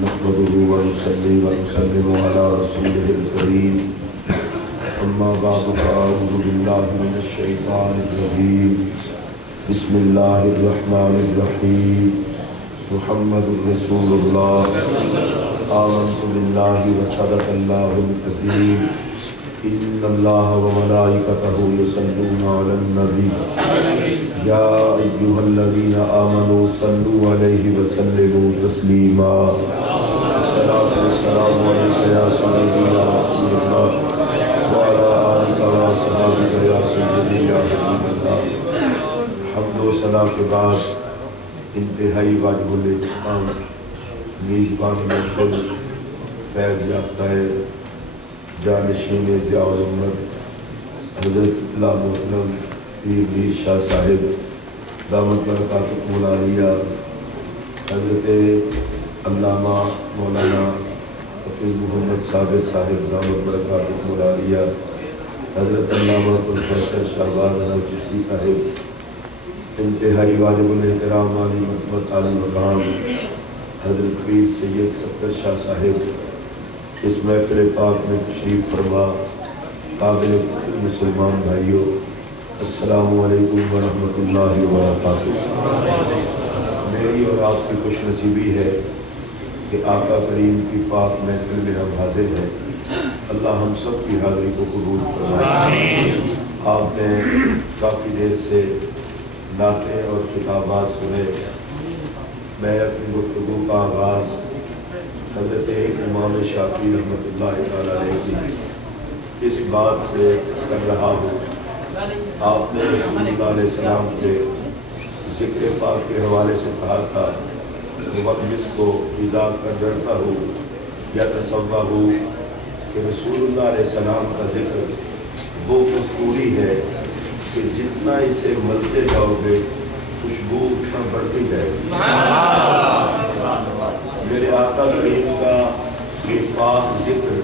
نحمده ونصلي ونسلم على رسوله الكريم أما بعد فأعوذ بالله من الشيطان الرجيم بسم الله الرحمن الرحيم محمد رسول الله آمنت بالله وصدق الله العظيم إن الله وملائكته يصلون على النبي يا أيها الذين آمنوا صلوا عليه وسلموا تسليما الصلاة والسلام عليك يا سيدي يا رسول الله وعلى آلك وأصحابك يا سيدي يا حبيب الله حمد و ثنا کے بعد انتہائی واجب الاحترام میزبان محفل فیض یافتہ جانشین ضیاء الامت حضرت اللہ محترم پیر میر شاہ صاحب دامت برکاتہ العالیہ حضرت علامہ مولانا حفیظ محمد ثابت صاحب دامت برکاتہ العالیہ حضرت علامہ پروفیسر شہباز احمد چشتی صاحب انتہائی واجب الاحترام عالی مرتبہ عالی مقام حضرت پیر سید صفدر شاہ صاحب اس محفل پاک میں تشریف فرما قابل مسلمان بھائیوں السلام علیکم ورحمۃ اللہ وبرکاتہ۔ میری اور آپ کی خوش نصیبی ہے کہ آقا کریم کی پاک محفل میں ہم حاضر ہیں۔ اللہ ہم سب کی حاضری کو قبول فرمائے۔ آپ نے کافی دیر سے نعتیں اور خطابات سنے۔ میں اپنی گفتگو کا آغاز حضرت امام شافعی رحمۃ اللہ تعالیٰ علیہ کی اس بات سے کر رہا ہوں۔ آپ نے رسول اللہ علیہ السلام کے ذکر پاک کے حوالے سے کہا تھا کہ وقت کو اذا قدرتا ہو یا تصور ہو کہ رسول اللہ علیہ السلام کا ذکر وہ کستوری ہے کہ جتنا اسے ملتے جاؤ گے خوشبو اتنا بڑھتی جائے گی۔ میرے آقا کریم کا یہ پاک ذکر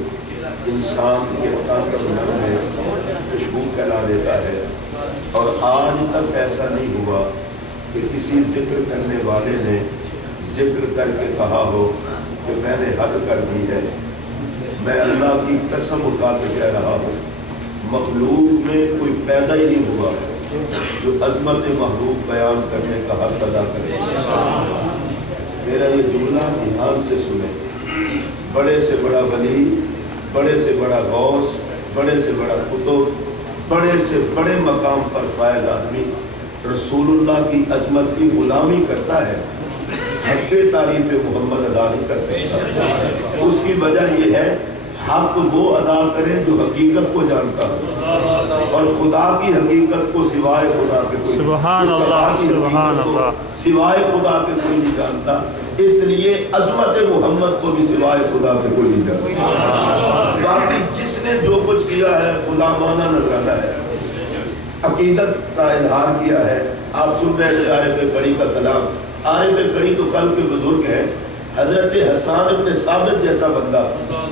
انسان کے طاقت میں خوشبو پھیلا دیتا ہے، اور آج تک ایسا نہیں ہوا کہ کسی ذکر کرنے والے نے ذکر کر کے کہا ہو کہ میں نے حد کر دی ہے۔ میں اللہ کی قسم اٹھا کے کہہ رہا ہوں، مخلوق میں کوئی پیدا ہی نہیں ہوا جو عظمت محبوب بیان کرنے کا حق ادا کرے۔ میرا یہ جملہ دھیان سے سنیں، بڑے سے بڑا ولی، بڑے سے بڑا غوث، بڑے سے بڑا قطب، بڑے سے بڑے مقام پر فائز آدمی رسول اللہ کی عظمت کی غلامی کرتا ہے، حق تعریف محمد ادا نہیں کر سکتا۔ اس کی وجہ یہ ہے حق وہ ادا کرے جو حقیقت کو جانتا ہو، اور خدا کی حقیقت کو سوائے خدا کے کوئی سبحان اللہ سبحان اللہ سوائے خدا کے کوئی نہیں جانتا۔ اس لیے عظمت محمد کو بھی سوائے خدا کے کوئی نہیں جانتا۔ باقی جس نے جو کچھ کیا ہے غلامانہ نذرانہ ہے، عقیدت کا اظہار کیا ہے۔ آپ سن رہے تھے عارف کڑی کا کلام۔ عارف کڑی تو کل کے بزرگ ہیں، حضرت حسان ابن ثابت جیسا بندہ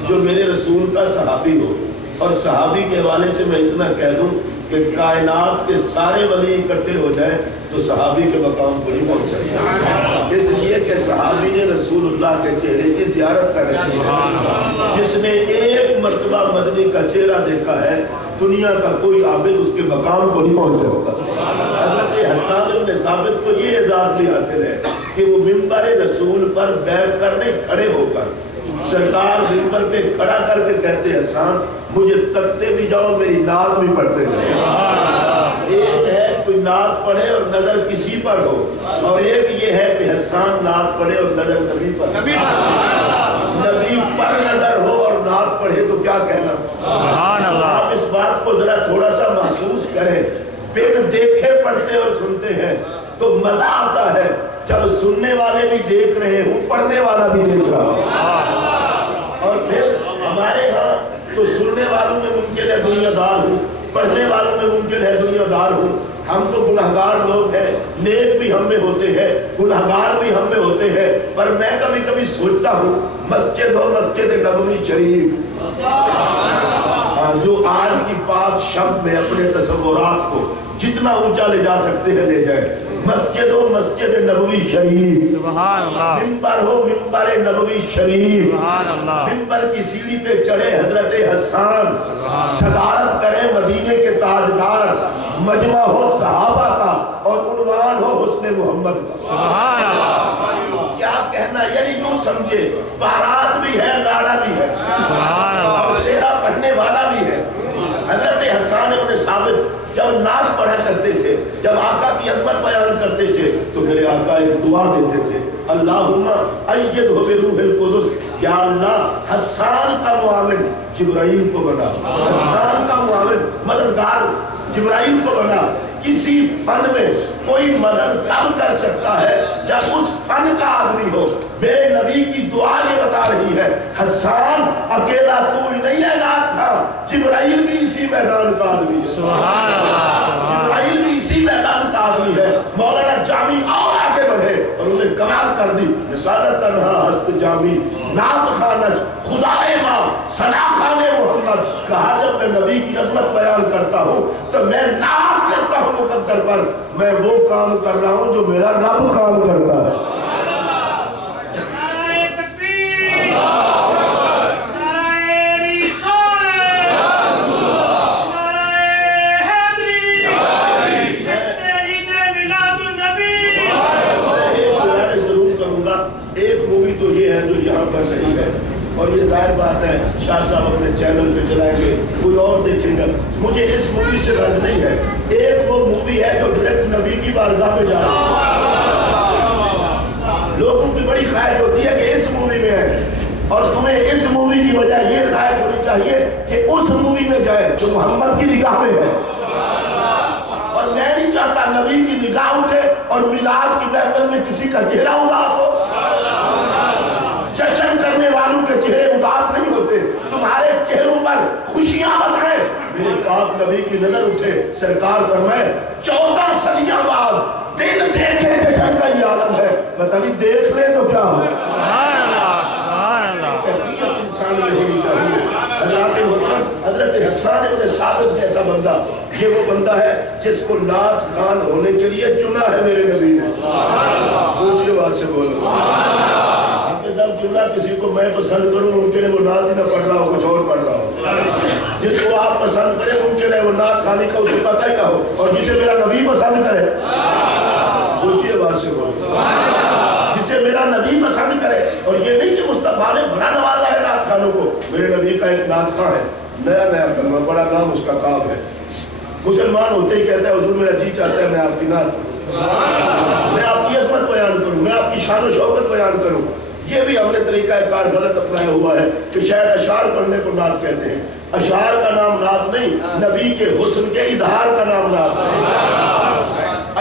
جو میرے رسول کا صحابی ہو، اور صحابی کے حوالے سے میں اتنا کہہ دوں کہ کائنات کے سارے ولی اکٹھے ہو جائیں تو صحابی کے مقام کو نہیں پہنچ سکتے، اس لیے کہ صحابی نے رسول اللہ کے چہرے کی زیارت کر رکھی ہے۔ جس نے ایک مرتبہ مدنی کا چہرہ دیکھا ہے، دنیا کا کوئی عابد اس کے مقام کو نہیں پہنچ سکتا۔ حضرت حسان ابن ثابت کو یہ اعزاز بھی حاصل ہے کہ وہ منبر رسول پر بیٹھ کر نہیں، کھڑے ہو کر سرکار منبر پہ کھڑا کر کے کہتے حسان مجھے تکتے بھی جاؤ، میری نعت بھی پڑھتے جاؤ۔ ایک ہے کوئی نعت پڑھے اور نظر کسی پر ہو، اور ایک یہ ہے کہ حسان نعت پڑھے اور نظر نبی پر ہو۔ نبی پر نظر ہو اور نعت پڑھے تو کیا کہنا۔ سبحان اللہ۔ آپ اس بات کو ذرا تھوڑا سا محسوس کریں، پھر دیکھے پڑھتے اور سنتے ہیں تو مزہ آتا ہے جب سننے والے بھی دیکھ رہے ہوں، پڑھنے والا بھی دیکھ رہا ہو۔ اور پھر ہمارے ہاں تو سننے والوں میں ممکن ہے دنیا دار ہوں، پڑھنے والوں میں ممکن ہے دنیا دار ہوں۔ ہم تو گناہگار لوگ ہیں، نیک بھی ہم میں ہوتے ہیں، گناہگار بھی ہم میں ہوتے ہیں، پر میں کبھی کبھی سوچتا ہوں مسجد اور مسجد نبوی شریف جو آج کی پاک شب میں اپنے تصورات کو جتنا اونچا لے جا سکتے ہیں لے جائے، مسجد ہو مسجد نبوی شریف، سبحان اللہ، منبر ہو منبر نبوی شریف، سبحان اللہ، منبر کی سیڑھی پہ چڑھے حضرت حسان، صدارت کرے مدینے کے تاجدار، مجمع ہو صحابہ کا اور عنوان ہو حسن محمد کا۔ سبحان اللہ، کیا کہنا، یعنی یوں سمجھے بارات بھی ہے، لاڑا بھی ہے، سبحان اللہ، اور سیرا پڑھنے والا بھی ہے۔ حضرت حسان ابن ثابت جب ناز پڑھا کرتے تھے، جب آقا کی عظمت بیان کرتے تھے تو میرے آقا ایک دعا دیتے تھے، اللہم ایدہ بروح القدس، یا اللہ حسان کا معاون جبرائیل کو بنا، حسان کا معاون مددگار جبرائیل کو بنا۔ کسی فن میں کوئی مدد تب کر سکتا ہے جب اس فن کا آدمی ہو۔ میرے نبی کی دعا یہ بتا رہی ہے، حسان اکیلا تو ہی نہیں ہے نعت خواں، جبرائیل بھی اسی میدان کا آدمی ہے، سبحان اللہ، جبرائیل بھی اسی میدان کا آدمی ہے۔ مولانا جامی اور آگے بڑھے اور انہیں کمال کر دی، نکالا تنہا ہست جامی نعت خانج خدائے ماں ثنا خان محمد، کہا جب میں نبی کی عظمت بیان کرتا ہوں تو میں نعت کرتا ہوں مقدر پر، میں وہ کام کر رہا ہوں جو میرا رب کام کرتا ہے۔ اور یہ ظاہر بات ہے شاہ صاحب اپنے چینل پہ چلائیں گے، کوئی اور دیکھیں گا، مجھے اس مووی سے رنج نہیں ہے۔ ایک وہ مووی ہے جو ڈائریکٹ نبی کی بارگاہ میں جا رہی ہے، لوگوں کی بڑی خواہش ہوتی ہے کہ اس مووی میں ہے، اور تمہیں اس مووی کی بجائے یہ خواہش ہونی چاہیے کہ اس مووی میں جائے جو محمد کی نگاہ میں ہے۔ اور میں نہیں چاہتا نبی کی نگاہ اٹھے اور میلاد کی محفل میں کسی کا چہرہ اداس ہو۔ جشن کرنے والوں کے چہرے اداس نہیں ہوتے، تمہارے چہروں پر خوشیاں بتائیں۔ میرے پاک نبی کی نظر اٹھے، سرکار فرمائے 14 صدیاں بعد دن دیکھے جشن کا یہ عالم ہے، پتہ نہیں دیکھ لیں تو کیا ہو۔ سبحان اللہ، سبحان اللہ، کیفیت انسان میں ہونی چاہیے۔ حضرت حسان ابن ثابت جیسا بندہ، یہ وہ بندہ ہے جس کو نعت خوان ہونے کے لیے چنا ہے میرے نبی نے۔ پوچھئے بات سے بولو، جب چنا کسی کو میں پسند کروں ممکن ہے وہ نعت ہی نہ پڑھ رہا ہو، کچھ اور پڑھ رہا ہو۔ جس کو آپ پسند کریں ممکن ہے وہ نعت خانی کا اسے پتہ ہی نہ ہو، اور جسے میرا نبی پسند کرے، پوچھئے بات سے بولو، جسے میرا نبی پسند کرے، اور یہ نہیں کہ مصطفیٰ نے بڑا نوازا ہے نعت خانوں کو، میرے نبی کا ایک نعت خان ہے، نیا نیا کلمہ، بڑا نام اس کا کعب ہے، مسلمان ہوتے ہی کہتا ہے حضور میرا جی چاہتا ہے میں آپ کی نعت کروں، میں آپ کی عظمت بیان کروں، میں آپ کی شان و شوکت بیان کروں۔ یہ بھی ہم نے طریقہ کار غلط اپنایا ہوا ہے کہ شاید اشعار پڑھنے کو نعت کہتے ہیں، اشعار کا نام نعت نہیں، نبی کے حسن کے اظہار کا نام نعت ہے۔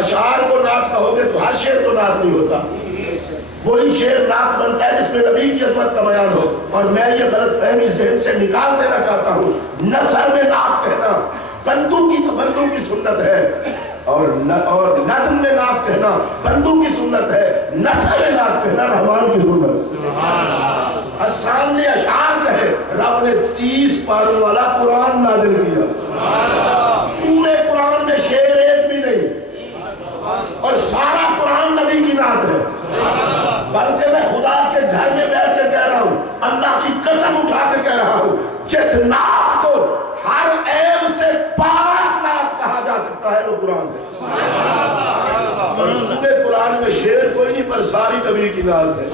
اشعار کو نعت کہو گے تو ہر شعر تو نعت نہیں ہوتا، وہی شعر نعت بنتا ہے جس میں نبی کی عظمت کا بیان ہو۔ اور میں یہ غلط فہمی ذہن سے نکال دینا چاہتا ہوں، نثر میں نعت کہنا بندوں کی سنت ہے، اور نظم میں نعت کہنا بندوں کی سنت ہے، نثر میں نعت کہنا رحمان کی سنت۔ حسان نے اشعار کہے، رب نے 30 پاروں والا قرآن نازل کیا، پورے قرآن میں شعر ایک بھی نہیں، اور سارا قرآن نبی کی نعت ہے۔ بلکہ میں خدا کے گھر میں بیٹھ کے کہہ رہا ہوں، اللہ کی قسم اٹھا کے کہہ رہا ہوں، جس نعت کو ہر عیب سے پاک نعت کہا جا سکتا ہے وہ قرآن ہے۔ اور پورے قرآن میں شعر کوئی نہیں پر ساری نبی کی نعت ہے۔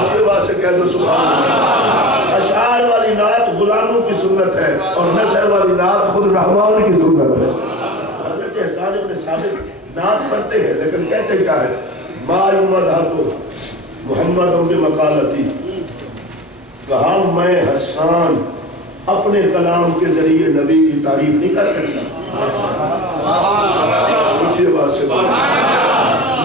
مجھے بات سے کہہ دو سبحان اللہ۔ اشعار والی نعت غلاموں کی سنت ہے اور نثر والی نعت خود رحمان کی سنت ہے۔ حضرت حسان ابن ثابت نعت پڑھتے ہیں لیکن کہتے کیا ہے؟ ما یمدحکو محمد بمقالتی، کہا میں حسان اپنے کلام کے ذریعے نبی کی تعریف نہیں کر سکتا۔ مجھے بات سے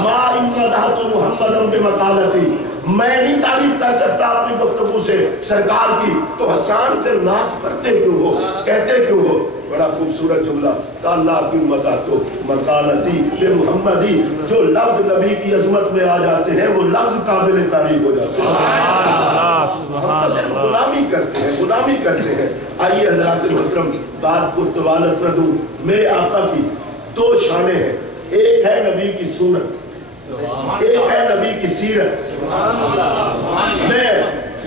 ما یمدحکو محمد بمقالتی، میں نہیں تعریف کر سکتا اپنی گفتگو سے سرکار کی، تو حسان پھر نعت پڑھتے کیوں ہو، کہتے کیوں ہو؟ بڑا خوبصورت جملہ، کہ اللہ کی مدحتو مقالتی بے محمدی، جو لفظ نبی کی عظمت میں آ جاتے ہیں وہ لفظ قابل تعریف ہو جاتے ہیں۔ ہم تو صرف غلامی کرتے ہیں۔ آئیے حضرات محترم بات کو طوالت نہ دوں، میرے آقا کی 2 شانیں ہیں، ایک ہے نبی کی صورت، ایک ہے نبی کی سیرت۔ میں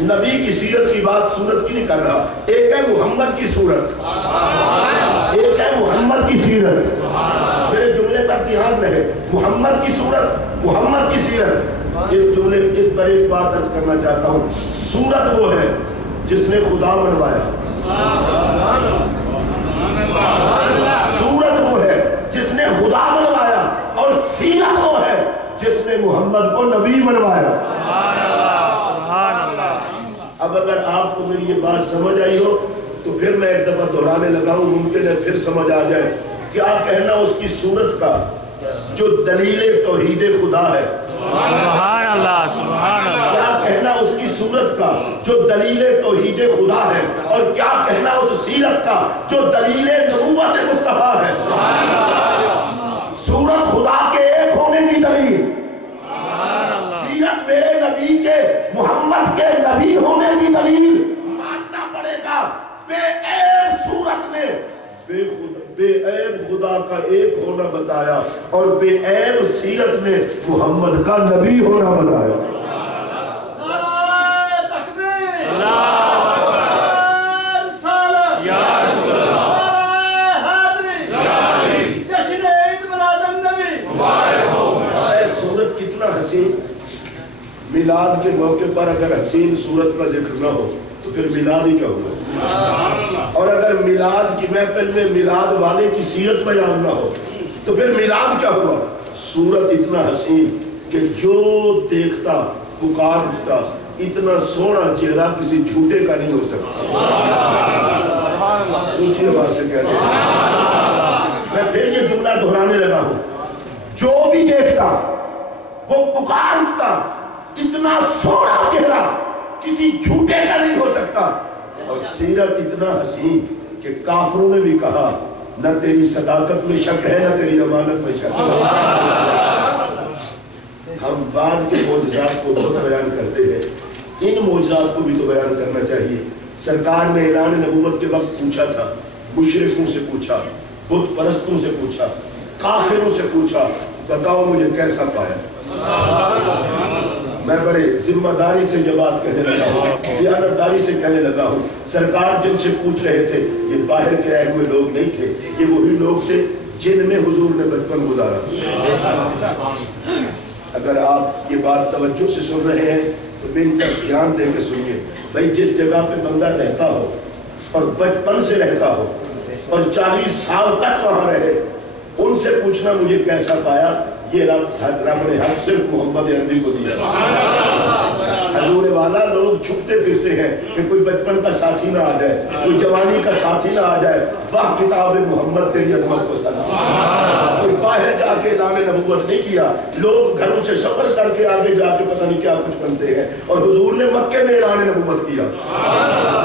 نبی کی سیرت کی بات صورت کی نہیں کر رہا، ایک ہے محمد کی صورت، ایک ہے محمد کی سیرت۔ میرے جملے پر دھیان رہے، محمد کی صورت، محمد کی سیرت۔ اس جملے اس پر ایک بات عرض کرنا چاہتا ہوں، صورت وہ ہے جس نے خدا بنوایا، صورت وہ ہے جس نے خدا بنوایا، اور سیرت وہ ہے جس نے محمد کو نبی بنوایا۔ اب اگر آپ کو میری یہ بات سمجھ آئی ہو تو پھر میں ایک دفعہ دہرانے لگا ہوں، ممکن ہے پھر سمجھ آ جائے۔ کیا کہنا اس کی صورت کا جو دلیل توحید خدا ہے؟ سبحان اللہ، سبحان اللہ۔ کیا کہنا اس کی صورت کا جو دلیل توحید خدا ہے، اور کیا کہنا اس سیرت کا جو دلیل نبوت مصطفیٰ ہے؟ صورت خدا کے ایک ہونے کی دلیل، سیرت میرے نبی کے محمد کے نبی ہونے کی دلیل۔ ماننا پڑے گا بے عیب صورت نے بے عیب خدا کا ایک ہونا بتایا، اور بے عیب سیرت نے محمد کا نبی ہونا بتایا۔ صورت کتنا حسین، میلاد کے موقع پر اگر حسین صورت کا ذکر نہ ہو تو پھر میلاد ہی کیا ہوا؟ اور اگر میلاد کی محفل میں میلاد والے کی سیرت بیان نہ ہو تو پھر میلاد کیا ہوا؟ صورت اتنا حسین کہ جو دیکھتا پکار اٹھتا، اتنا سونا چہرہ کسی جھوٹے کا نہیں ہو سکتا۔ اونچی آواز سے کہتے ہیں، میں پھر یہ جملہ دہرانے لگا ہوں، جو بھی دیکھتا وہ پکار اٹھتا، اتنا سونا چہرہ کسی جھوٹے کا نہیں ہو سکتا۔ اور سیرت اتنا حسین کہ کافروں نے بھی کہا نہ تیری صداقت میں شک ہے، نہ تیری امانت میں شک ہے۔ ہم بعد کے معجزات کو بہت بیان کرتے ہیں، ان معجزات کو بھی تو بیان کرنا چاہیے۔ سرکار نے اعلان نبوت کے وقت پوچھا تھا، مشرکوں سے پوچھا، بت پرستوں سے پوچھا، کافروں سے پوچھا، بتاؤ مجھے کیسا پایا؟ میں بڑے ذمہ داری سے یہ بات کہنے لگا ہوں، دیانتداری سے کہنے لگا ہوں۔ سرکار جن سے پوچھ رہے تھے یہ باہر کے آئے ہوئے لوگ نہیں تھے، یہ وہی لوگ تھے جن میں حضور نے بچپن گزارا۔ اگر آپ یہ بات توجہ سے سن رہے ہیں تو میری طرف دھیان دے کے سنیے۔ بھائی جس جگہ پہ بندہ رہتا ہو اور بچپن سے رہتا ہو اور 40 سال تک وہاں رہے، ان سے پوچھنا مجھے کیسا پایا، یہ رب نے حق صرف محمد عربی کو دیا۔ حضور والا لوگ چھپتے پھرتے ہیں کہ کوئی بچپن کا ساتھی نہ آ جائے، کوئی جوانی کا ساتھی نہ آ جائے۔ واہ کتاب محمد تیری عظمت کو سلام۔ کوئی باہر جا کے اعلان نبوت نہیں کیا، لوگ گھروں سے سفر کر کے آگے جا کے پتہ نہیں کیا کچھ بنتے ہیں، اور حضور نے مکے میں اعلان نبوت کیا،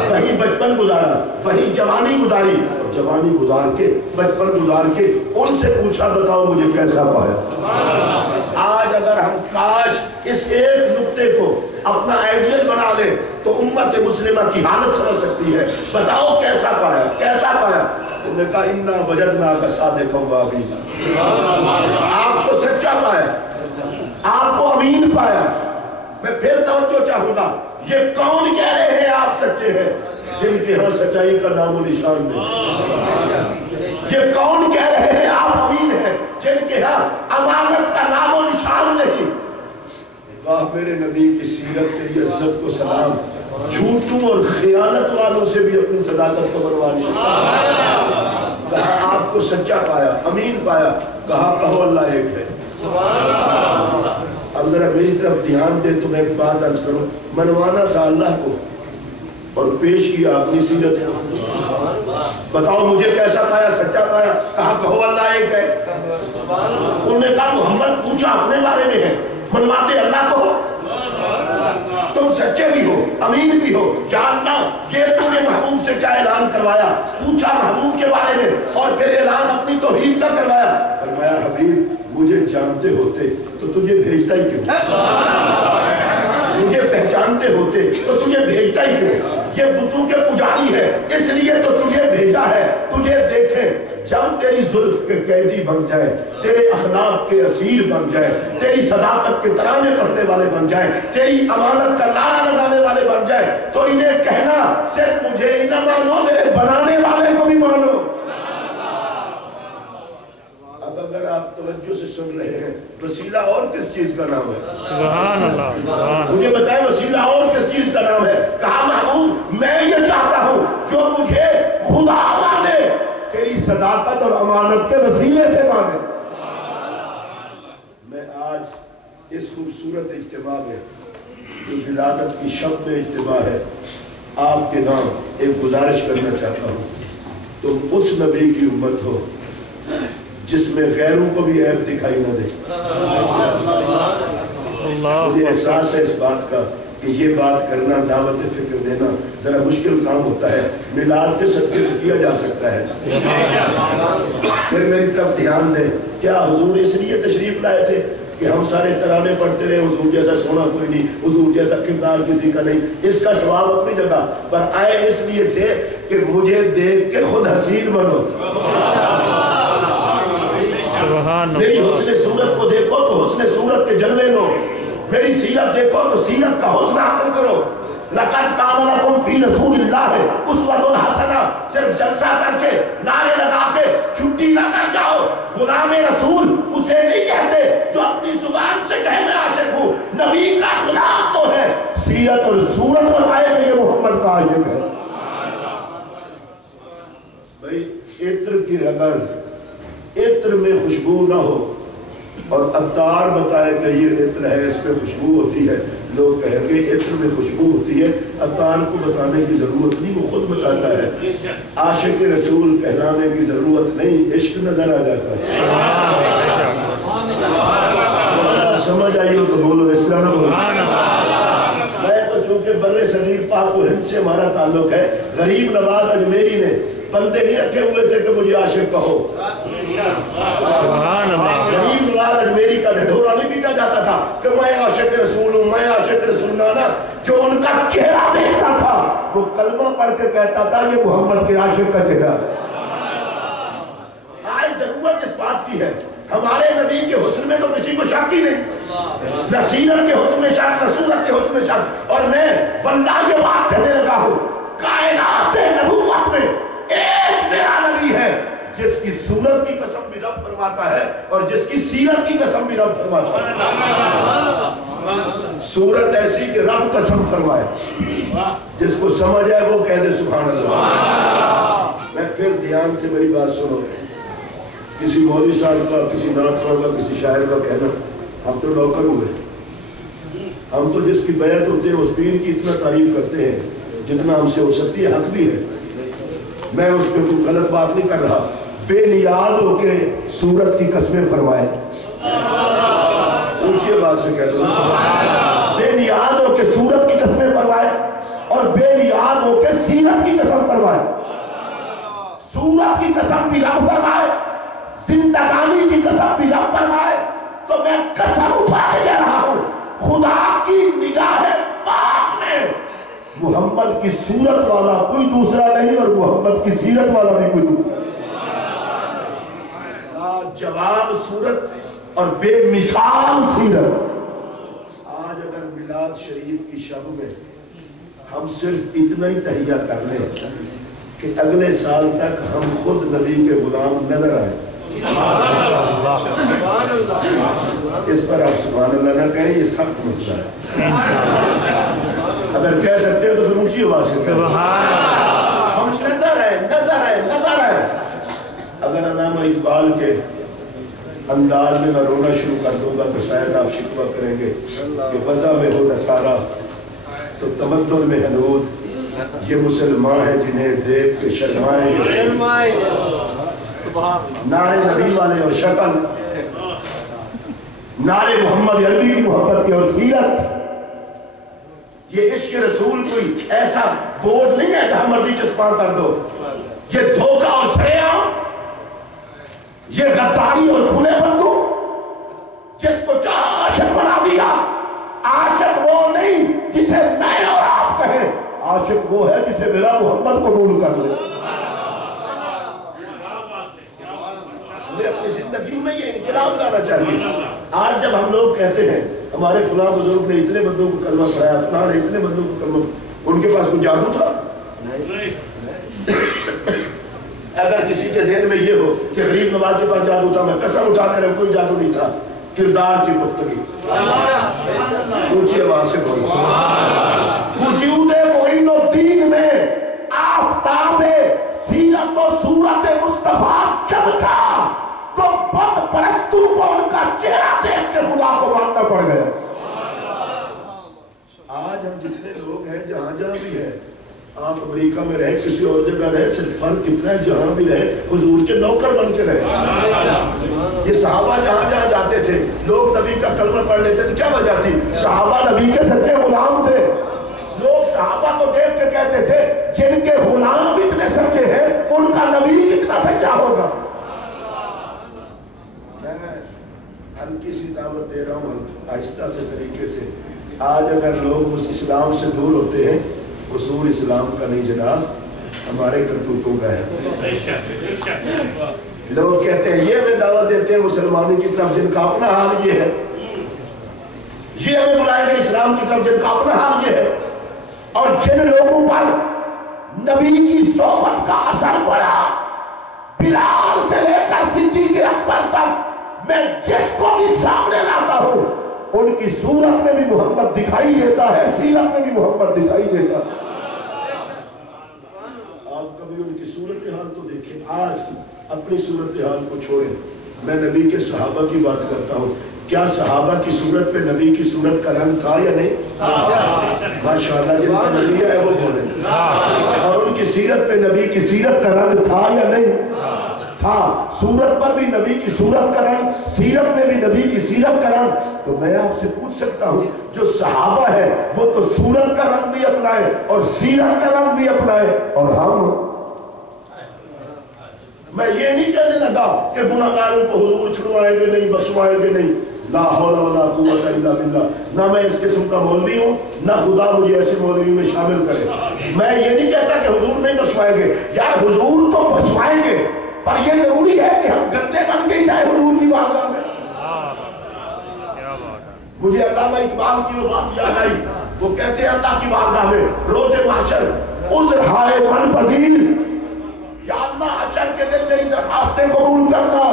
وہیں بچپن گزارا، وہیں جوانی گزاری، اور جوانی گزار کے بچپن گزار کے ان سے پوچھا بتاؤ مجھے کیسا پایا۔ آج اگر ہم کاش اس ایک نقطے کو اپنا آئیڈیل بنا لیں تو امت مسلمہ کی حالت سمجھ سکتی ہے۔ بتاؤ کیسا پایا، کیسا پایا؟ انہوں نے کہا اِنَّا وَجَدْنَاكَ صَادِقًا وَأَمِينًا۔ آپ کو سچا پایا، آپ کو امین پایا۔ میں پھر توجہ چاہوں گا، یہ کون کہہ رہے ہیں آپ سچے ہیں؟ جن کے ہاں سچائی کا نام و نشان نہیں۔ یہ کون کہہ رہے ہیں آپ امین ہیں؟ جن کے ہاں امانت کا نام و نشان نہیں۔ واہ میرے نبی کی سیرت تیری عظمت کو سلام۔ جھوٹوں اور خیانت والوں سے بھی اپنی صداقت کو بنوانی۔ کہا آپ کو سچا پایا، امین پایا، کہا کہو اللہ ایک ہے۔ اب ذرا میری طرف دھیان دے تو میں ایک بات عرض کروں، منوانا تھا اللہ کو اور پیش کیا اپنی سیرت کو۔ بتاؤ مجھے کیسا پایا، سچا پایا، کہا کہو اللہ ایک ہے۔ انہوں نے کہا محمد پوچھا اپنے بارے میں ہے، منواتے اللہ کو ہو، تم سچے بھی ہو، امین بھی ہو، یا اللہ یہ تم نے محبوب سے کیا اعلان کروایا؟ پوچھا محبوب کے بارے میں اور پھر اعلان اپنی توحید کا کروایا۔ فرمایا حبیب مجھے جانتے ہوتے تو تجھے بھیجتا ہی کیوں؟ مجھے پہچانتے ہوتے تو تجھے بھیجتا ہی کیوں؟ یہ بتوں کے پجاری ہے اس لیے تو تجھے بھیجا ہے، تجھے دیکھے جب تیری زلف کے قیدی بن جائے، تیرے اخلاق کے اسیر بن جائے، تیری صداقت کے ترانے پڑھنے والے بن جائیں، تیری امانت کا نعرہ لگانے والے بن جائیں، تو انہیں کہنا صرف مجھے ہی نہ مانو، میرے بنانے والے کو بھی مانو۔ اب اگر آپ توجہ سے سن رہے ہیں، وسیلہ اور کس چیز کا نام ہے؟ سبحان اللہ۔ مجھے بتائیں وسیلہ اور کس چیز کا نام ہے؟ کہا محمود میں یہ چاہتا ہوں جو مجھے خدا مانے تیری صداقت اور امانت کے وسیلے سے مانے۔ میں آج اس خوبصورت اجتماع میں جو ولادت کی شب میں اجتماع ہے، آپ کے نام ایک گزارش کرنا چاہتا ہوں، تم اس نبی کی امت ہو جس میں غیروں کو بھی عیب دکھائی نہ دے۔ مجھے احساس ہے اس بات کا کہ یہ بات کرنا، دعوت فکر دینا ذرا مشکل کام ہوتا ہے، میلاد کے صدقے کو کیا جا سکتا ہے۔ پھر میری طرف دھیان دیں، کیا حضور اس لیے تشریف لائے تھے کہ ہم سارے ترانے پڑھتے رہے حضور جیسا سونا کوئی نہیں، حضور جیسا کردار کسی کا نہیں؟ اس کا ثواب اپنی جگہ پر، آئے اس لیے تھے کہ مجھے دیکھ کے خود حسین بنو۔ میری حسن صورت کو دیکھو تو حسن صورت کے جلوے لو، میری سیرت دیکھو تو سیرت کا حسن حاصل کرو۔ لَقَدْ كَانَ لَكُمْ فِي رَسُولِ اللَّهِ أُسْوَةٌ حَسَنَةٌ، صرف جلسہ کر کے نعرے لگا کے چھٹی نہ کر جاؤ۔ غلام رسول اسے نہیں کہتے جو اپنی زبان سے کہے میں عاشق ہوں، نبی کا غلام تو ہے سیرت اور صورت بتائے کہ یہ محمد کا عاشق ہے۔ بھئی عطر کی رگن، عطر میں خوشبو نہ ہو اور عطار بتائے کہ یہ عطر ہے، اس پہ خوشبو ہوتی ہے، لوگ کہیں کہ عطر میں خوشبو ہوتی ہے، عطار کو بتانے کی ضرورت نہیں، وہ خود بتاتا ہے۔ عاشق رسول کہلانے کی ضرورت نہیں، عشق نظر آ جاتا ہے۔ سمجھ آئی ہو تو بولو، اس طرح نہ بولو۔ میں تو چونکہ بر صغیر پاک و ہند سے ہمارا تعلق ہے، غریب نواز اجمیری نے بندے نہیں رکھے ہوئے تھے کہ مجھے عاشق کہو۔ غریب نواز اجمیری کا ڈھڈورا نہیں پیٹا جاتا تھا کہ میں عاشق رسول ہوں، میں عاشق رسول نانا۔ جو ان کا چہرہ دیکھتا تھا وہ کلمہ پڑھ کے کہتا تھا یہ محمد کے عاشق کا چہرہ ہے۔ آج ضرورت اس بات کی ہے، ہمارے نبی کے حسن میں تو کسی کو شک ہی نہیں، نہ سیرت کے حسن میں شک، نہ صورت کے حسن میں شک۔ اور میں واللہ یہ بات کہنے لگا ہوں، کائنات نبوت میں ایک نیا نبی ہے جس کی صورت کی قسم بھی رب فرماتا ہے اور جس کی سیرت کی قسم بھی رب فرماتا ہے۔ صورت ایسی کہ رب قسم فرمائے، جس کو سمجھ آئے وہ کہہ دے سبحان اللہ۔ میں پھر دھیان سے میری بات سنو، کسی مولوی صاحب کا، کسی نعت خواہ کا، کسی شاعر کا کہنا ہم تو نوکر ہوئے، ہم تو جس کی بیعت ہوتے ہیں اس پیر کی اتنا تعریف کرتے ہیں جتنا ہم سے ہو سکتی ہے، حق بھی ہے، میں اس پہ کوئی غلط بات نہیں کر رہا۔ بے نیاز ہو کے صورت کی قسمیں فرمائے، اونچی آواز سے کہہ دو، بے نیاز ہو کے صورت کی قسمیں فرمائے اور بے نیاز ہو کے سیرت کی قسم فرمائے۔ صورت کی قسم بھی رب فرمائے، زندگانی کی قسم بھی رب فرمائے، تو میں قسم اٹھا کے کہہ رہا ہوں خدا کی نگاہ پاک میں محمد کی صورت والا کوئی دوسرا نہیں اور محمد کی سیرت والا بھی کوئی دوسرا۔ جواب صورت اور بے مثال سیرت۔ آج اگر میلاد شریف کی شب میں ہم صرف اتنا ہی تہیہ کر لیں کہ اگلے سال تک ہم خود نبی کے غلام نظر آئیں، اس پر آپ سبحان اللہ نہ کہیں، یہ سخت مسئلہ ہے۔ اگر کہہ سکتے ہو تو پھر اونچی آواز سے ہم نظر آئے، نظر آئے، نظر آئے۔ اگر علامہ اقبال کے انداز میں میں رونا شروع کر دوں گا تو شاید آپ شکوہ کریں گے کہ وضع میں ہو نصارہ تو تمدن میں حنود، یہ مسلمان ہیں جنہیں دیکھ کے شرمائیں۔ نعرے نبی والے اور شکل، نعرے محمد عربی کی محبت کی اور سیرت، یہ عشق رسول کوئی ایسا بورڈ نہیں ہے جہاں مرضی چسپاں کر دو، یہ دھوکہ اور سریعام، یہ غداری اور کھلے بندو، جس کو چاہا عاشق بنا دیا۔ عاشق وہ نہیں جسے میں اور آپ کہیں، عاشق وہ ہے جسے میرا محمد قبول کر لے۔ زندگی میں یہ انقلاب لانا چاہیے. آج جب ہم لوگ کہتے ہیں ہمارے فلاں بزرگ نے اتنے بندوں کو کلمہ پڑھایا، فلاں نے اتنے بندوں کو کلمہ، ان کے پاس کوئی جادو تھا؟ اگر کسی کے ذہن میں یہ ہو کہ غریب نواز کے پاس جادو تھا، میں قسم اٹھا کر کوئی جادو نہیں تھا. کردار کی پختگی. اونچی آواز سے بولو. وجود معین الدین میں آفتاب سیرت و صورت مصطفیٰ چمکا تو بت پرستوں کو ان کا چہرہ دیکھ کے خدا کو ماننا پڑ گیا. آج ہم جتنے لوگ ہیں جہاں جہاں بھی ہیں، آپ امریکہ میں رہے، کسی اور جگہ رہے، صرف فرق اتنا ہے جہاں بھی رہے حضور کے نوکر بن کے رہے. یہ صحابہ جہاں جہاں جاتے تھے لوگ نبی کا کلمہ پڑھ لیتے تھے. کیا وجہ تھی؟ صحابہ نبی کے سچے غلام تھے. لوگ صحابہ کو دیکھ کے کہتے تھے جن کے غلام اتنے سچے ہیں ان کا نبی کتنا سچا ہوگا. میں ہلکی سی دعوت دے رہا ہوں آہستہ سے طریقے سے. آج اگر لوگ اس اسلام سے دور ہوتے ہیں، اصول اسلام کا نہیں جناب، ہمارے کرتوتوں کا ہے. لوگ کہتے ہیں یہ ہمیں دعوت دیتے ہیں مسلمانوں کی طرف جن کا اپنا حال یہ ہے، یہ ہمیں بلائیں گے اسلام کی طرف جن کا اپنا حال یہ ہے. اور جن لوگوں پر نبی کی صحبت کا اثر پڑا، بلال سے لے کر صدیق اکبر تک، میں جس کو بھی سامنے لاتا ہوں ان کی صورت میں بھی محمد دکھائی دیتا ہے، سیرت میں بھی محمد دکھائی دیتا ہے. آپ کبھی ان کی صورتحال تو دیکھیں. آج اپنی صورتحال کو چھوڑیں، میں نبی کے صحابہ کی بات کرتا ہوں. کیا صحابہ کی صورت پہ نبی کی صورت کا رنگ تھا یا نہیں؟ ماشاءاللہ جن کا نبی ہے وہ بولیں. اور ان کی سیرت پہ نبی کی سیرت کا رنگ تھا یا نہیں؟ تھا. صورت پر بھی نبی کی صورت کا رنگ، سیرت میں بھی نبی کی سیرت کا رنگ. تو میں آپ سے پوچھ سکتا ہوں جو صحابہ ہے وہ تو صورت کا رنگ بھی اپنائے اور سیرت کا رنگ بھی اپنائے، اور ہم میں یہ نہیں کہنے لگا کہ گناہگاروں کو حضور چھڑوائیں گے نہیں، بخشوائیں گے نہیں. لا حول ولا قوت الا باللہ. نہ میں اس قسم کا مولوی ہوں، نہ خدا مجھے ایسے مولوی میں شامل کرے. میں یہ نہیں کہتا کہ حضور نہیں بخشوائیں گے. یار حضور تو بخشوائیں گے، پر یہ ضروری ہے کہ ہم گدے بن کے جائیں حضور کی بارگاہ میں. مجھے علامہ اقبال کی وہ بات یاد آئی. وہ کہتے ہیں اللہ کی بارگاہ میں روز محشر عذر ہائے من پذیر، یا اللہ حشر کے دن میری درخواستیں قبول کرنا.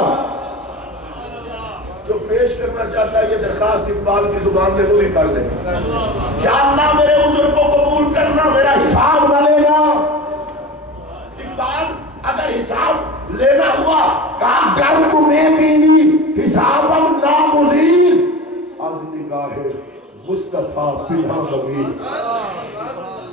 جو پیش کرنا چاہتا ہے یہ درخواست اقبال کی زبان میں وہ بھی کر لے. یا اللہ میرے عذر کو قبول کرنا، میرا حساب نہ لینا. اقبال اگر حساب لینا ہوا کہا گر تمہیں بینی حسابم نامزیر از نگاہ مصطفیٰ بنا بغیر.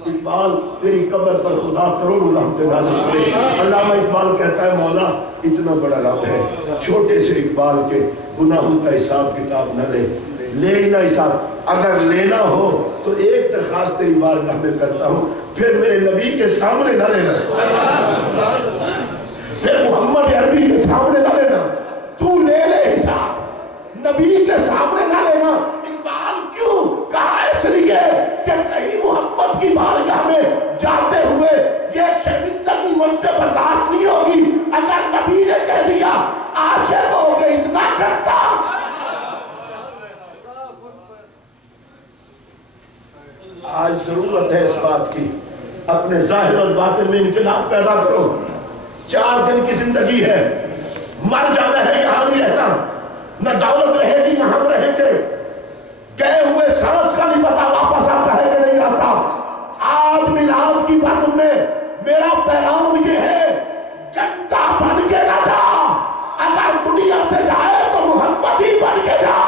اقبال تیری قبر پر خدا کروڑوں رحمت نازل کرے. علامہ اقبال کہتا ہے مولا اتنا بڑا رب ہے، چھوٹے سے اقبال کے گناہوں کا حساب کتاب نہ لے ہی نہ حساب. اگر لینا ہو تو ایک درخواست تیری بارگاہ میں کرتا ہوں، پھر میرے نبی کے سامنے نہ لینا، پھر محمد عربی کے سامنے نہ لینا. تو لے لے حساب، نبی کے سامنے نہ لینا. اقبال کیوں کہا؟ اس لیے کہ کہیں محمد کی بارگاہ میں جاتے ہوئے یہ شرمندگی مجھ سے برداشت نہیں ہوگی. اگر نبی نے کہہ دیا عاشق ہو کے اتنا کرتا. آج ضرورت ہے اس بات کی، اپنے ظاہر اور باطن میں انقلاب پیدا کرو. 4 دن کی زندگی ہے، مر جانا ہے، یہاں نہیں رہنا. نہ دولت رہے گی نہ ہم رہیں گے. گئے ہوئے سانس کا نہیں پتا واپس آتا ہے کہ نہیں آتا. آج میلاد کی بزم میں میرا پیغام یہ ہے گدا بن کے نہ جا. اگر دنیا سے جائے تو محمد ہی بن کے جا.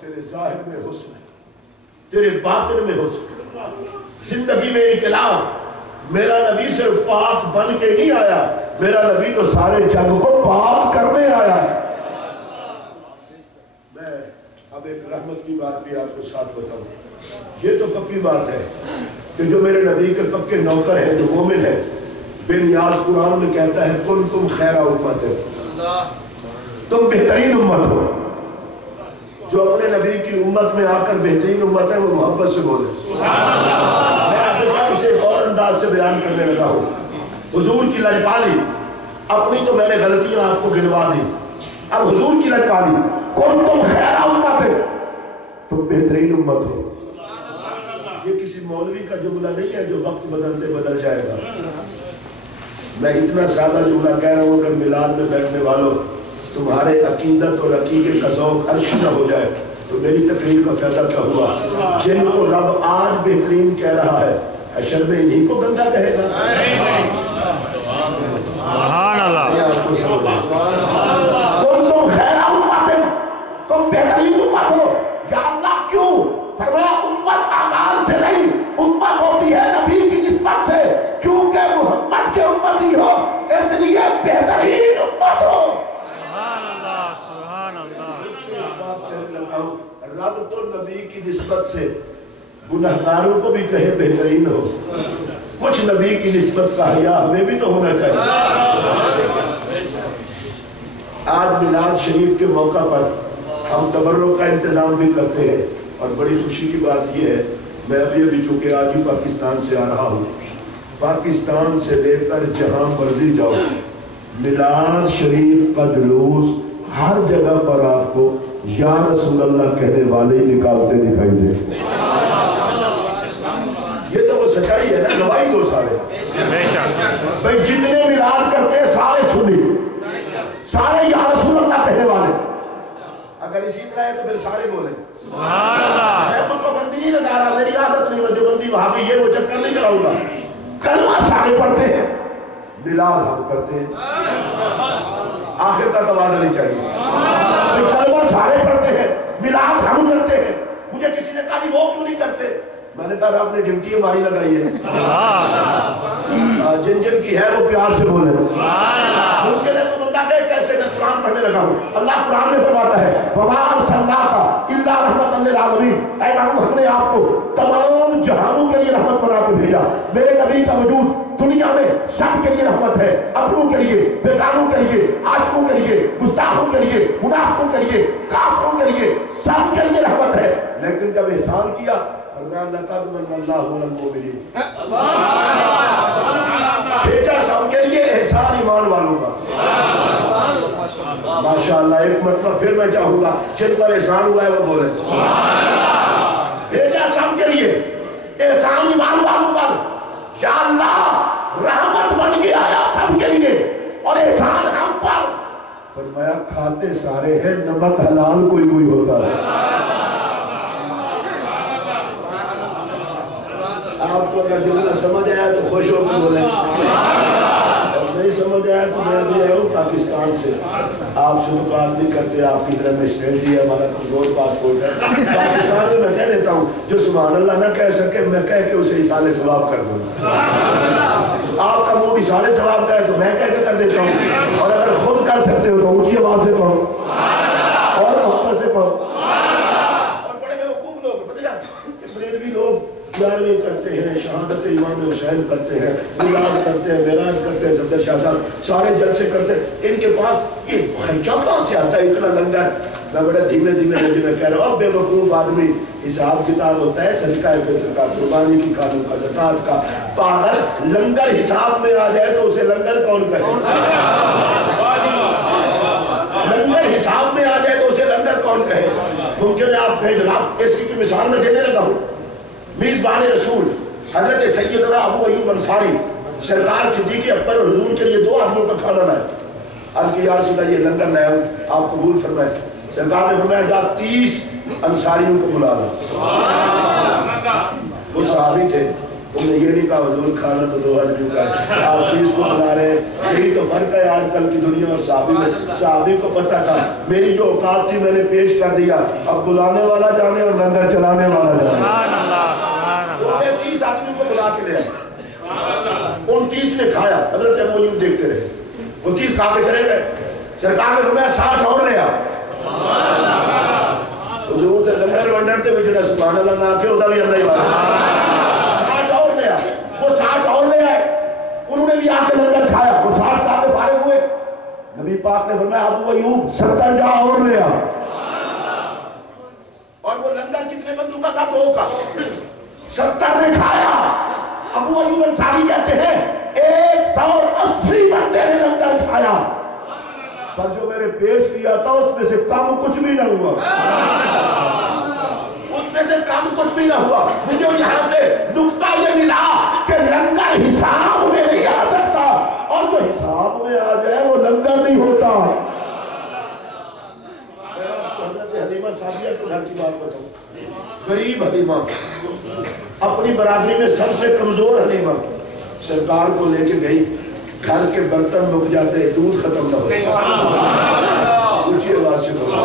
تیرے ظاہر میں حسن ہے، تیرے باطن میں حسن، زندگی میں انقلاب. میرا نبی صرف پاک بن کے نہیں آیا، میرا نبی تو سارے جگ کو پاک کرنے آیا. میں اب ایک رحمت کی بات بھی آپ کو ساتھ بتاؤں. یہ تو پکی بات ہے کہ جو میرے نبی کے پکے نوکر ہیں، جو مومن ہے، بے نیاز قرآن میں کہتا ہے کن تم خیر امت ہے، تم بہترین امت ہو. جو اپنے نبی کی امت میں آ کر بہترین امت ہے وہ محبت سے بولے. میں اپنے سے ایک اور انداز سے بیان کرنے لگا ہوں. حضور کی لجپالی اپنی تو میں نے غلطیاں آپ کو گنوا دی، اب حضور کی لگوا دی، کنتم خیر امت، تم بہترین امت ہو۔ یہ کسی مولوی کا جملہ نہیں ہے جو وقت بدلتے بدل جائے گا۔ میں اتنا سادہ جملہ کہہ رہا ہوں، اگر میلاد میں بیٹھنے والوں تمہارے عقیدت اور عقیدے کا ذوق عرشی نہ ہو جائے تو میری تقریر کا فائدہ کیا ہوا؟ جن کو رب آج بہترین کہہ رہا ہے، حشر میں انہی کو گندا کہے گا؟ سبحان اللہ۔ تم خیر امت، تم بہترین امت ہو۔ یا اللہ کیوں؟ فرمایا امت اعمال سے نہیں، امت ہوتی ہے نبی کی نسبت سے، کیونکہ محمد کے امتی ہو اس لیے بہترین امت ہو۔ سبحان اللہ، سبحان اللہ۔ رب تو نبی کی نسبت سے گناہگاروں کو بھی کہے بہترین ہو، کچھ نبی کی نسبت کا حیا ہمیں بھی تو ہونا چاہیے۔ آج میلاد شریف کے موقع پر ہم تبرک کا انتظام بھی کرتے ہیں، اور بڑی خوشی کی بات یہ ہے، میں ابھی چونکہ آج ہی پاکستان سے آ رہا ہوں، پاکستان سے لے کر جہاں مرضی جاؤ میلاد شریف کا جلوس ہر جگہ پر آپ کو یا رسول اللہ کہنے والے نکالتے دکھائی دیں۔ یہ تو وہ سچائی ہے نا، گواہی دو سارے بھائی، جتنے میلاد کرتے ہیں سارے سنی، سارے یا رسول اللہ کہنے والے۔ اگر اسی طرح ہے تو پھر سارے بولیں سبحان اللہ۔ میں خود پابندی نہیں لگا رہا، میری عادت نہیں، میں دیوبندی وہاں بھی یہ وہ چکر نہیں چلاؤں گا۔ کلمہ سارے پڑھتے ہیں، میلاد ہم کرتے ہیں، آخر تک آواز نہیں چاہیے۔ کلمہ سارے پڑھتے ہیں، میلاد ہم کرتے ہیں۔ مجھے کسی نے کہا وہ کیوں نہیں کرتے؟ میں نے کہا آپ نے ڈیوٹی ہماری لگائی ہے، جن جن کی ہے وہ پیار سے بولے۔ ممکن ہے تو بندہ کہے کیسے میں قرآن پڑھنے لگا ہوں؟ اللہ قرآن میں فرماتا ہے وَمَا أَرْسَلْنَاكَ إِلَّا رَحْمَةً لِلْعَالَمِينَ، اے محمد ہم نے آپ کو تمام جہانوں کے لیے رحمت بنا کے بھیجا۔ میرے نبی کا وجود دنیا میں سب کے لیے رحمت ہے، اپنوں کے لیے، بیگانوں کے لیے، عاشقوں کے لیے، گستاخوں کے لیے، منافقوں کے لیے، کافروں کے لیے، سب کے لیے رحمت ہے۔ لیکن جب احسان کیا فرمایا لَقَدْ مَنَّ اللَّهُ عَلَى الْمُؤْمِنِينَ، بھیجا سب کے لیے، احسان ایمان والوں کا۔ ماشاءاللہ، ایک مرتبہ پھر میں چاہوں گا جن پر احسان ہوا ہے وہ بولے بھیجا سب کے لیے، احسان ایمان والوں پر۔ یا اللہ رحمت بن کے آیا سب کے لیے اور احسان ہم پر۔ فرمایا کھاتے سارے ہیں، نمک حلال کوئی کوئی ہوتا ہے۔ آپ کو اگر جملہ سمجھ آیا تو خوش ہو کے بولیں، اور نہیں سمجھ آیا تو میں بھی آیا ہوں پاکستان سے، آپ سے تو بات نہیں کرتے، آپ کی طرح میں اسٹینڈ ہے، ہمارا کمزور پاسپورٹ ہے۔ پاکستان میں کہہ دیتا ہوں جو سبحان اللہ نہ کہہ سکے میں کہہ کے اسے اِصالِ ثواب کر دوں۔ آپ کا موڈ اِصالِ ثواب کا ہے تو میں کہہ کے کر دیتا ہوں، اور اگر خود کر سکتے ہو تو اونچی آواز سے پڑھو اور محبت سے پڑھو۔ اور بڑے بیوقوف لوگ بریلوی لوگ 11ویں کرتے ہیں، شہادت امام حسین کرتے ہیں، میلاد کرتے ہیں، معراج کرتے ہیں، صدر شاہ صاحب سارے جلسے کرتے ہیں۔ ان کے پاس یہ خرچہ کہاں سے آتا ہے اتنا لنگر؟ میں بڑے دھیمے دھیمے کہہ رہا ہوں، اب بے وقوف آدمی حساب کتاب ہوتا ہے صدقہ فطر کا، قربانی کی کھانوں کا، زکوٰۃ کا۔ پاگل لنگر حساب میں آ جائے تو اسے لنگر کون کہے؟ لنگر حساب میں آ جائے تو اسے لنگر کون کہے؟ ممکن ہے آپ کہیں جناب اس کی مثال میں دینے لگا ہوں، میزبان رسول حضرت سیدنا ابو ایوب انصاری سرکار صدیق اکبر اور حضور کے لیے 2 آدمیوں کا کھانا لائے۔ عرض کی یا رسول اللہ یہ لنگر لایا ہوں، آپ قبول فرمائے۔ سرکار نے فرمایا جا 30 انصاریوں کو بلا لا۔ وہ صحابی تھے، انہوں نے یہ نہیں کہا حضور کھانا تو 2 آدمیوں کا ہے، آپ 30 کو بلا رہے ہیں۔ یہی تو فرق ہے آج کل کی دنیا اور صحابی میں۔ صحابی کو پتہ تھا میری جو اوقات تھی میں نے پیش کر دیا، اب بلانے والا جانے اور لنگر چلانے والا جانے۔ 30 آدمیوں کو بلا کے لے آئے، ان 30 نے کھایا، حضرت ابو ایوب دیکھتے رہے، وہ 30 کھا کے چلے گئے۔ سرکار نے فرمایا 60 اور لے آ۔ حضور تے لنگر ونڈن تے وچ جڑا سبحان اللہ نہ آکھے اودا بھی اللہ ہی والا۔ 60 اور لے آ، وہ 60 اور لے آئے، انہوں نے بھی آ کے لنگر کھایا، وہ 60 کھا کے فارغ ہوئے۔ نبی پاک نے فرمایا ابو ایوب 70 جا اور لے آ۔ اور وہ لنگر کتنے بندوں کا تھا؟ 2 کا۔ 70 نے کھایا۔ ابو ایوب انصاری کہتے ہیں 180 بندے نے لنگر کھایا، پر جو میں نے پیش کیا تھا اس میں سے کم کچھ بھی نہ ہوا، اس میں سے کم کچھ بھی نہ ہوا۔ مجھے یہاں سے نقطہ یہ ملا کہ لنگر حساب میں نہیں آ سکتا، اور جو حساب میں آ جائے وہ لنگر نہیں ہوتا۔ حضرت حلیمہ سعدیہ کے گھر کی بات بتاؤں، غریب حلیمہ، اپنی برادری میں سب سے کمزور حلیمہ، سرکار کو لے کے گئی، گھر کے برتن مک جاتے، دودھ ختم نہ ہوتا، اونچی آواز سے بولو۔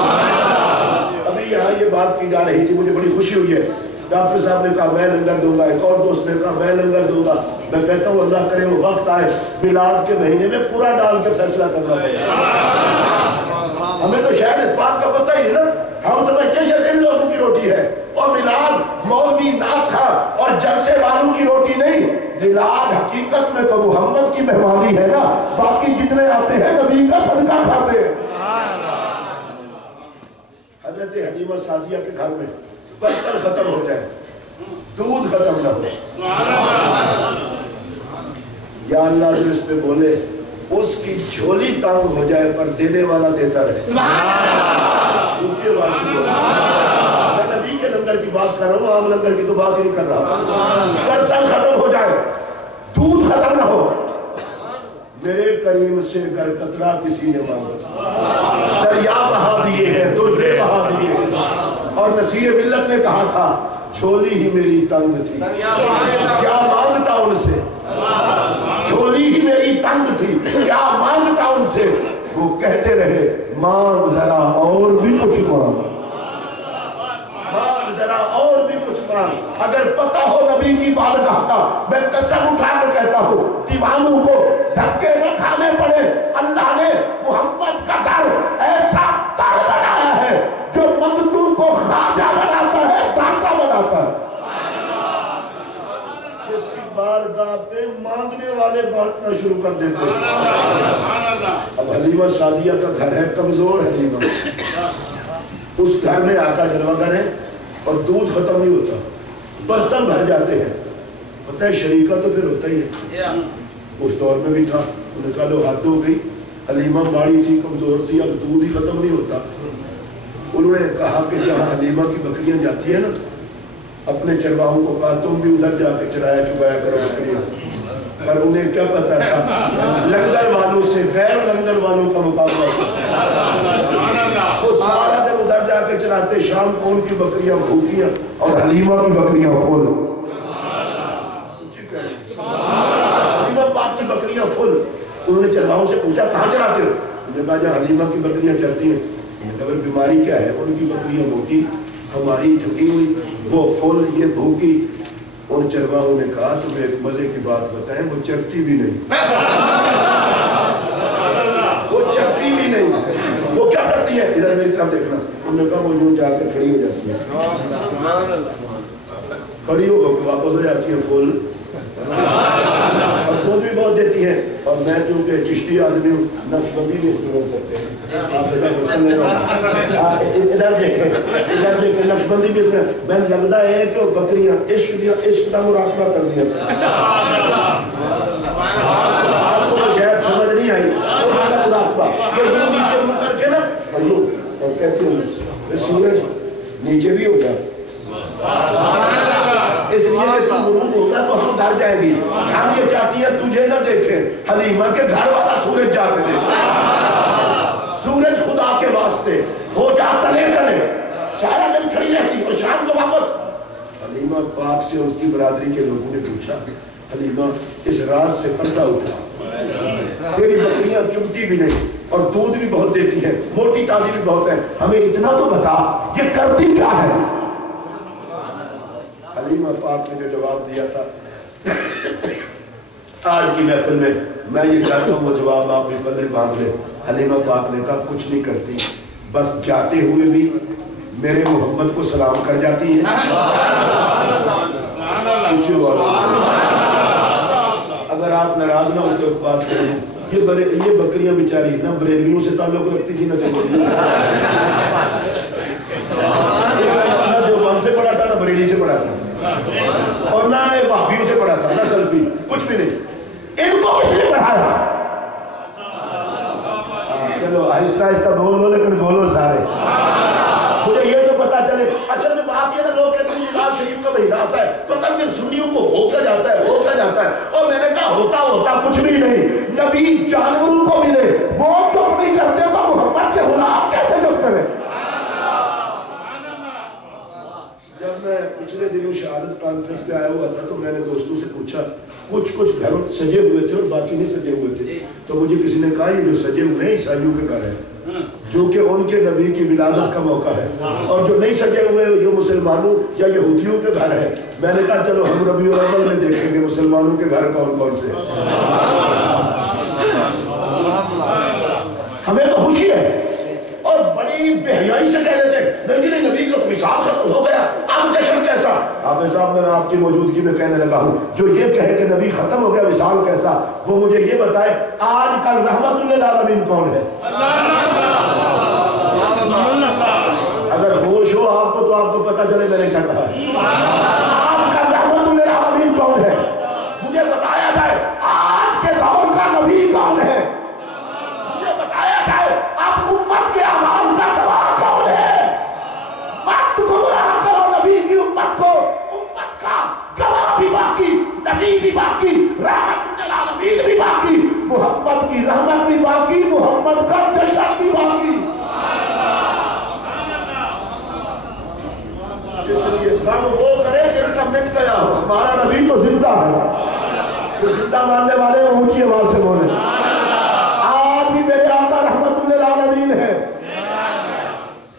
ابھی یہاں یہ بات کی جا رہی تھی، مجھے بڑی خوشی ہوئی ہے، ڈاکٹر صاحب نے کہا میں لنگر دوں گا، ایک اور دوست نے کہا میں لنگر دوں گا۔ میں کہتا ہوں اللہ کرے وہ وقت آئے میلاد کے مہینے میں پورا ڈال کے فیصلہ کرنا پڑے۔ ہمیں تو شاید اس بات کا پتہ ہی نہیں نا، ہم سمجھتے ہیں ان لوگوں کی روٹی ہے، اور میلاد مولوی نعت خواہ اور جلسے والوں کی روٹی نہیں، میلاد حقیقت میں تو محمد کی مہمانی ہے نا، باقی جتنے آتے ہیں نبی کا صدقہ کھاتے ہیں۔ حضرت حلیمہ سعدیہ کے گھر میں برتن ختم ہو جائے، دودھ ختم نہ ہو، یا اللہ جو اس پہ بولے اس کی جھولی تنگ ہو جائے پر دینے والا دیتا رہے۔ اونچی آواز سے بولو۔ میں نبی کے لنگر کی بات کر رہا ہوں، عام لنگر کی تو بات ہی نہیں کر رہا۔ برتن ختم ہو جائے، دودھ ختم نہ ہو، میرے کریم سے گر قطرہ کسی نے مانگا، دریا بہا دیے ہیں، دربے بہا دیے ہیں، اور نصیر ملت نے کہا تھا جھولی ہی میری تنگ تھی، کیا مانگتا ان سے، جھولی ہی میری تنگ تھی، کیا مانگتا ان سے، وہ کہتے رہے مانگ ذرا اور بھی کچھ مانگ، مانگ ذرا اور بھی کچھ مانگ۔ اگر پتہ ہو نبی کی بارگاہ کا، میں قسم اٹھا کر کہتا ہوں دیوانوں کو دھکے نہ کھانے پڑے، اللہ نے محمد کا در ایسا در بنایا ہے جو مقتول کو خواجہ بناتا ہے، داتا بناتا ہے، جس کی بارگاہ پہ مانگنے والے بانٹنا شروع کر دیتے ہیں۔ اب حلیمہ سعدیہ کا گھر ہے، کمزور حلیمہ، اس گھر میں آقا جلوہ گر ہے اور دودھ ختم نہیں ہوتا، برتن بھر جاتے ہیں۔ پتہ ہے شریکہ تو پھر ہوتا ہی ہے، اس دور میں بھی تھا، انہوں نے کہا لو حد ہو گئی، حلیمہ ماڑی تھی، کمزور تھی، اب دودھ ہی ختم نہیں ہوتا۔ انہوں نے کہا کہ جہاں حلیمہ کی بکریاں جاتی ہیں نا، اپنے چرواہوں کو کہا تم بھی ادھر جا کے چرایا چبایا کرو بکریاں، پر انہیں کیا پتا تھا لنگر والوں سے غیر لنگر والوں کا مقابلہ، وہ سارا دن ادھر جا کے چراتے، شام کو ان کی بکریاں بھوکیاں اور حلیمہ کی بکریاں فل، حلیمہ پاک کی بکریاں فل۔ انہوں نے چرواہوں سے پوچھا کہاں چراتے ہو؟ انہوں نے کہا جہاں حلیمہ کی بکریاں چرتی ہیں۔ اگر بیماری کیا ہے؟ ان کی بکریاں موٹی، ہماری تھکی ہوئی، وہ فل، یہ بھوکی۔ ان چرواہوں نے کہا تمہیں ایک مزے کی بات بتائیں، وہ چرتی بھی نہیں، وہ چرتی بھی نہیں، وہ کیا کرتی ہے؟ ادھر میری طرف دیکھنا۔ انہوں نے کہا وہ یوں جا کر کھڑی ہو جاتی ہے، کھڑی ہو کے واپس ہو جاتی ہے فل، اور دودھ بھی بہت دیتی ہے۔ اور میں چونکہ چشتی آدمی ہوں، نقشبندی بھی اس میں بن سکتے ہیں، آپ ادھر دیکھیں نقشبندی بھی اس میں لگتا ہے کہ وہ بکریاں عشق کا مراقبہ کر دیا۔ آپ کو شاید سمجھ نہیں آئی مراقبہ، نیچے منہ کر کے نا اور کہتی ہوں سورج نیچے بھی ہو جائے، اس لیے کہ تو غروب ہوتا ہے تو ہم گھر جائیں گی، ہم یہ چاہتی ہیں تجھے نہ دیکھیں، حلیمہ کے گھر والا سورج جا کے دیکھیں، سورج خدا کے واسطے ہو جا تلے تلے، سارا دن کھڑی رہتی اور شام کو واپس۔ حلیمہ پاک سے اس کی برادری کے لوگوں نے پوچھا حلیمہ اس راز سے پردہ اٹھا، تیری بکریاں چگتی بھی نہیں اور دودھ بھی بہت دیتی ہیں، موٹی تازی بھی بہت ہے، ہمیں اتنا تو بتا یہ کرتی کیا ہے؟ حلیمہ پاک نے جو جواب دیا تھا آج کی محفل میں یہ کہتا ہوں وہ جواب آپ بھی پلے باندھ لیں۔ حلیمہ پاک نے کہا کچھ نہیں کرتی، بس جاتے ہوئے بھی میرے محمد کو سلام کر جاتی ہے۔ اگر آپ ناراض نہ ہوتے بات کریں، یہ بکریاں بیچاری نہ بریلیوں سے تعلق رکھتی تھی نہ دیوبند سے پڑھا تھا نہ بریلی سے پڑھا تھا اور نہ بھابھیوں سے پڑھا تھا نہ سلفی، کچھ بھی نہیں۔ ان کو آہستہ آہستہ بول لو لیکن بولو سارے. مجھے یہ تو پتا چلے. اصل میں بات یہ نا لوگ کہتے ہیں میلاد شریف کا مہینہ آتا ہے پتہ نہیں سنیوں کو ہو کیا جاتا ہے. اور میں نے کہا ہوتا کچھ بھی نہیں. نبی جانوروں کو ملے وہ چپ نہیں کرتے تو محمد کے غلام کیسے چپ کرے. جب میں پچھلے دنوں شہادت کانفرنس پہ آیا ہوا تھا تو میں نے دوستوں سے پوچھا کچھ گھروں سجے ہوئے تھے اور باقی نہیں سجے ہوئے تھے. تو مجھے کسی نے کہا یہ جو سجے ہوئے ہیں عیسائیوں کے گھر ہیں جو کہ ان کے نبی کی ولادت کا موقع ہے, اور جو نہیں سجے ہوئے یہ مسلمانوں یا یہودیوں کے گھر ہیں. میں نے کہا چلو ہم ربیع الاول میں دیکھیں گے مسلمانوں کے گھر کون کون سے. ہمیں تو خوشی ہے اور بڑی بے حیائی سے کہہ رہے تھے نہیں نبی کا وصال ختم ہو گیا اب جشن کیسا. حافظ صاحب میں آپ کی موجودگی میں کہنے لگا ہوں جو یہ کہے کہ نبی ختم ہو گیا وصال کیسا وہ مجھے یہ بتائے آج کل رحمت للعالمین کون ہے. اگر ہوش ہو آپ کو تو آپ کو پتا چلے میں نے کیا کہا ہے. آج کل رحمت للعالمین کون ہے مجھے بتایا جائے. آج کے دور کا نبی کون ہے مجھے بتایا جائے. اب امت کے اعمال کا گواہ کون ہے. وقت گمراہ کرو نبی کی امت کو. امت کا گواہ بھی باقی نبی بھی باقی رحمت للعالمین بھی باقی محمد کی رحمت بھی باقی محمد کا جشن بھی باقی. اس لیے غم وہ کرے جن کا مٹ گیا ہو. ہمارا نبی تو زندہ ہے. جو زندہ ماننے والے وہ اونچی آواز سے بولے آج بھی میرے آقا رحمت للعالمین ہے.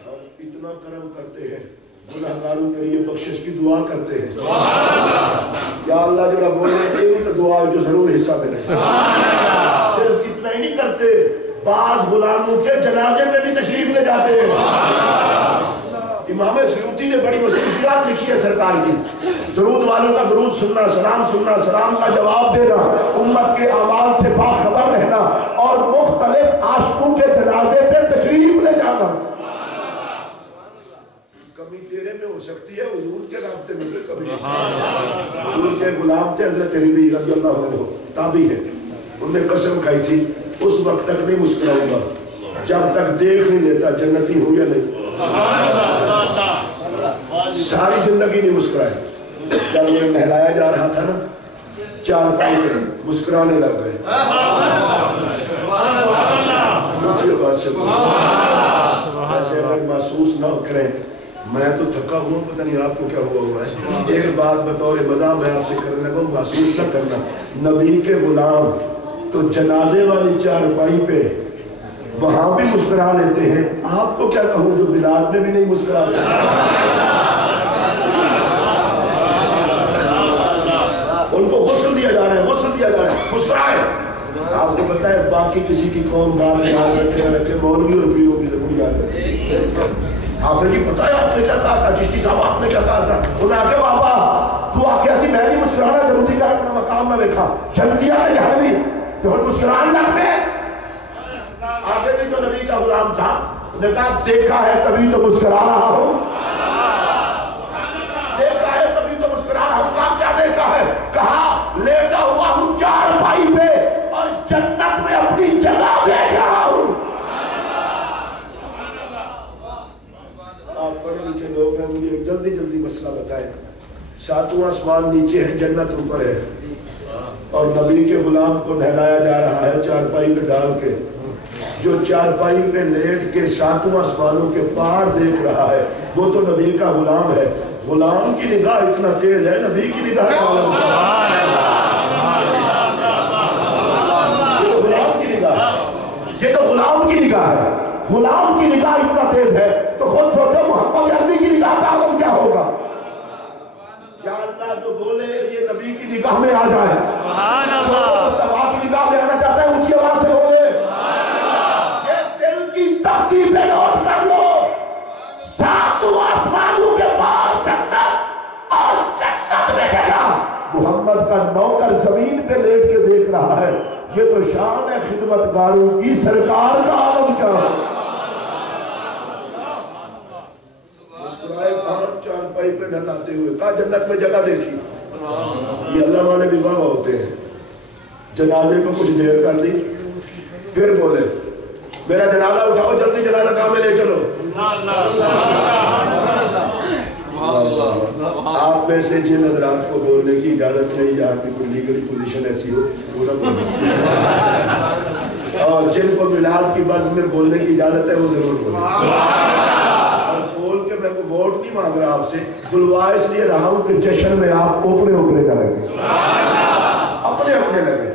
اور اتنا کرم کرتے ہیں گناہگاروں کے لیے بخشش کی دعا کرتے ہیں. یا اللہ جو بولے یہ بھی تو دعا جو ضرور حصہ ملے. صرف اتنا ہی نہیں کرتے بعض غلاموں کے جنازے میں بھی تشریف لے جاتے ہیں. امام سیوطی نے بڑی مصنفیات لکھی ہے سرکار کی. درود والوں کا درود سننا سلام کا جواب دینا امت کے اعمال سے باخبر رہنا اور مختلف عاشقوں کے جنازے پہ تشریف لے جانا. کمی تیرے میں ہو سکتی ہے حضور کے رابطے میں کبھی. حضور کے غلام تھے حضرت ربیع رضی اللہ عنہ تابعی ہے. انہوں نے قسم کھائی تھی اس وقت تک نہیں مسکراؤں گا جب تک دیکھ نہیں لیتا جنتی ہوں یا نہیں. ساری زندگی نہیں مسکرائے. جب انہیں نہلایا جا رہا تھا نا چار پائی پہ مسکرانے لگ گئے. مجھے بات سے ایسے اگر محسوس نہ کریں میں تو تھکا ہوں پتہ نہیں آپ کو کیا ہوا ہے. ایک بات بطور مزاح میں آپ سے کرنے لگا محسوس نہ کرنا نبی کے غلام تو جنازے والی چارپائی پہ وہاں بھی مسکرا لیتے ہیں. آپ کو کیا کہوں جو بلاد میں بھی نہیں مسکراتے. ان کو غسل دیا جا رہا ہے مسکرائے. آپ کو پتہ ہے باقی کسی کی قوم بات یاد رکھے نہ رکھے مولوی اور پیروں کی ضرور یاد رکھے. آپ نے پتہ ہے آپ نے کیا کہا تھا چشتی صاحب آپ نے کیا کہا تھا. انہیں آ کے بابا تو آکے ایسی میں نہیں مسکرانا ضروری کا اپنا مقام نہ دیکھا جنتیا نے جہنمی تو ہم مسکران لگ میں. آگے بھی تو نبی کا غلام تھا نے کہا دیکھا ہے تبھی تو مسکرا رہا ہوں. دیکھا ہے تبھی تو مسکرا رہا ہوں. کہا کیا دیکھا ہے. کہا لیٹا ہوا ہوں چار پائی پہ اور جنت میں اپنی جگہ دیکھ رہا ہوں. آپ پڑھے لکھے لوگ ہیں مجھے جلدی مسئلہ بتائیں. ساتواں آسمان نیچے ہے جنت اوپر ہے اور نبی کے غلام کو نہلایا جا رہا ہے چارپائی پہ ڈال کے. جو چارپائی پہ لیٹ کے ساتواں آسمانوں کے پار دیکھ رہا ہے وہ تو نبی کا غلام ہے. غلام کی نگاہ اتنا تیز ہے نبی کی نگاہ یہ تو غلام کی نگاہ ہے. غلام کی نگاہ اتنا تیز ہے تو خود سوچو محمد عربی کی نگاہ کا عالم کیا ہوگا. یا اللہ جو بولے یہ نبی کی نگاہ میں آ جائے. سبحان اللہ. مصطفیٰ کی نگاہ میں آنا چاہتا ہے اونچی آواز سے بولے. یہ دل کی تختی پہ نوٹ کر لو ساتوں آسمانوں کے پار جنت اور جنت میں جگہ. محمد کا نوکر زمین پہ لیٹ کے دیکھ رہا ہے. یہ تو شان ہے خدمتگاروں کی سرکار کا عالم کیا. مسکرائے کہاں چارپائی پہ نہلاتے ہوئے. کہا جنت میں جگہ دیکھی. یہ اللہ والے بھی وہاں ہوتے ہیں. جنازے کو کچھ دیر کر دی پھر بولے میرا جنازہ اٹھاؤ جلدی، جنازہ کہاں میں لے چلو. آپ میں سے جن حضرات کو بولنے کی اجازت نہیں یا آپ کی کوئی لیگل پوزیشن ایسی ہو وہ نہ بولیں، اور جن کو میلاد کی بزم میں بولنے کی اجازت ہے وہ ضرور بولیں. اور بول کے میں کو ووٹ نہیں مانگ رہا آپ سے، بلوا اس لیے رہا ہوں کہ جشن میں آپ اوپرے اوپرے کا لگے، اپنے اپنے لگے.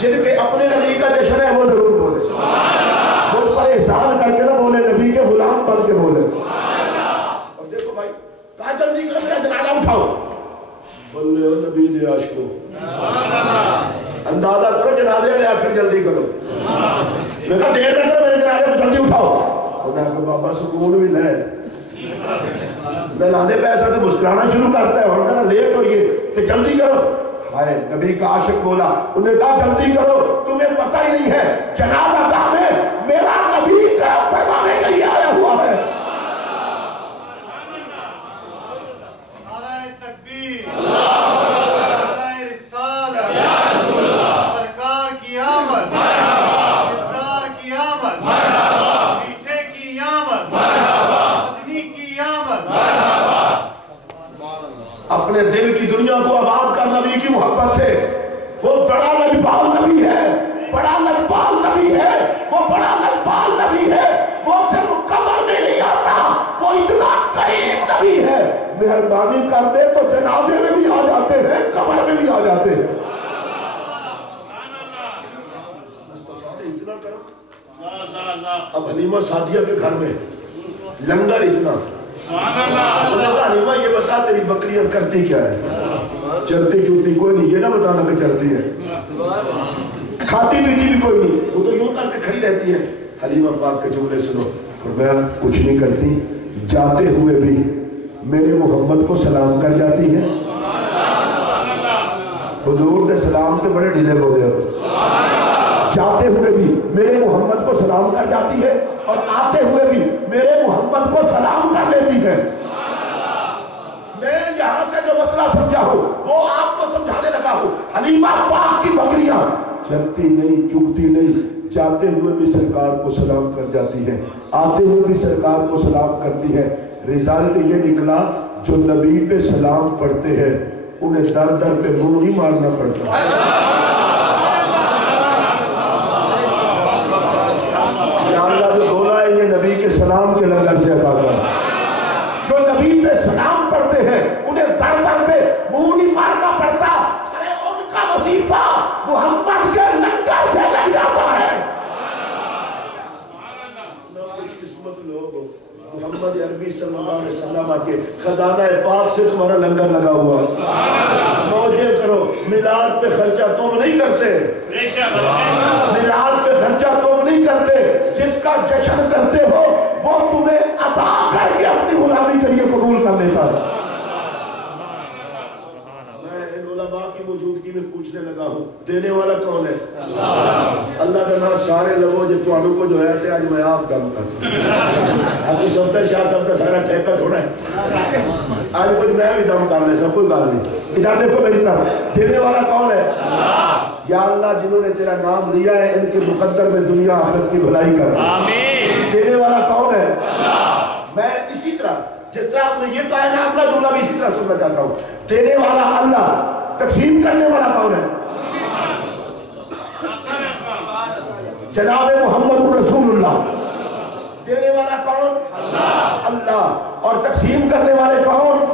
جن کے اپنے نبی کا جشن ہے وہ ضرور بولے، وہ پر احسان کر کے نہ بولے، نبی کے غلام بن کے بولے. اور دیکھو بھائی کہا جلدی کرو میرا جنازہ اٹھاؤ، بولے او نبی دے عاشقو اندازہ کرو جنازے لے آخر جلدی کرو. میں کہا دیر نہ کرو میرے جنازے کو جلدی اٹھاؤ. خدا کہ بابا سکون بھی لے میں لانے پیسہ تو مسکرانا شروع کرتا ہے، اور کہا لیٹ ہوئیے کہ جلدی کرو. ہائے نبی کا عاشق بولا، انہیں کہا جلدی کرو، تمہیں پتہ ہی نہیں ہے جنازہ گاہ میں میرا نبی طرف فرمانے کے لیے آیا ہوا ہے. نعرہ تکبیر، نعرہ رسالت، سرکار کی آمد، دلدار کی آمد، میٹھے کی آمد، مدنی کی آمد. اپنے دل کی دنیا کو آباد کر نبی کی محبت سے. وہ بڑا لجپال نبی ہے، بڑا لجپال نبی ہے، وہ بڑا لجپال نبی ہے. وہ صرف قبر میں نہیں آتا، وہ اتنا قریب نبی ہے. مہربانی کر دے تو جنازے میں بھی آ جاتے ہیں، قبر میں بھی آ جاتے ہیں. اتنا کرو. اب حلیمہ سعدیہ کے گھر میں لنگر اتنا. حلیمہ یہ بتا تیری بکریاں کرتی کیا ہے؟ چلتی چوٹی کوئی نہیں، یہ نہ بتانا کہ چلتی ہے. کھاتی پیتی بھی کوئی نہیں، وہ تو یوں کر کے کھڑی رہتی ہے. حلیمہ پاک کے جملے سنو، فرمایا کچھ نہیں کرتی، جاتے ہوئے بھی میرے محمد کو سلام کر جاتی ہے. حضور دے سلام کے بڑے ڈھیلے بولے ہو. جاتے ہوئے بھی میرے محمد کو سلام کر جاتی ہے، اور آتے ہوئے بھی میرے محمد کو سلام کر لیتی ہے. میں یہاں سے جو مسئلہ سمجھا ہوں وہ آپ کو سمجھانے لگا ہوں. حلیمہ پاک کی بکریاں چلتی نہیں، چگتی نہیں، جاتے ہوئے بھی سرکار کو سلام کر جاتی ہے، آتے ہوئے بھی سرکار کو سلام کرتی ہے. رزالٹ یہ نکلا جو نبی پہ سلام پڑھتے ہیں انہیں در در پہ منہ نہیں مارنا پڑتا. یا اللہ جو بولا ہے یہ نبی کے سلام کے لنگر سے عطا کر. جو نبی پہ سلام پڑھتے ہیں انہیں در در پہ منہ نہیں مارنا پڑتا. ارے ان کا وظیفہ محمد کے لنگر سے لگ جاتا ہے. خوش قسمت لوگ محمد عربی صلی اللہ علیہ وسلم کے خزانہ پاک سے تمہارا لنگر لگا ہوا. موجے کرو، میلاد پہ خرچہ تم نہیں کرتے، میلاد پہ خرچہ تم نہیں کرتے. جس کا جشن کرتے ہو وہ تمہیں عطا کر کے اپنی غلامی کے لیے قبول کر لیتا ہے. میں ان علماء کی موجودگی میں پوچھنے لگا ہوں دینے والا کون ہے؟ اللہ کا نام سارے لوگوں جو توانوں کو جو ہے تھے آج میں آپ دم کا ابھی سبتا شاہ صاحب کا سارا ٹھیکہ تھوڑا ہے، آج کچھ میں بھی دم کر لے سب کوئی بات نہیں. ادھر دیکھو میری طرف، دینے والا کون ہے؟ یا اللہ جنہوں نے تیرا نام لیا ہے ان کے مقدر میں دنیا آخرت کی بھلائی کر. آمین. دینے والا کون ہے؟ میں اسی طرح جس طرح آپ نے یہ کہا ہے نا اپنا جملہ بھی اسی طرح سننا چاہتا ہوں. دینے والا اللہ، تقسیم کرنے والا کون ہے؟ جناب محمد رسول اللہ. دینے والا کون؟ اللہ. اور تقسیم کرنے والے کون؟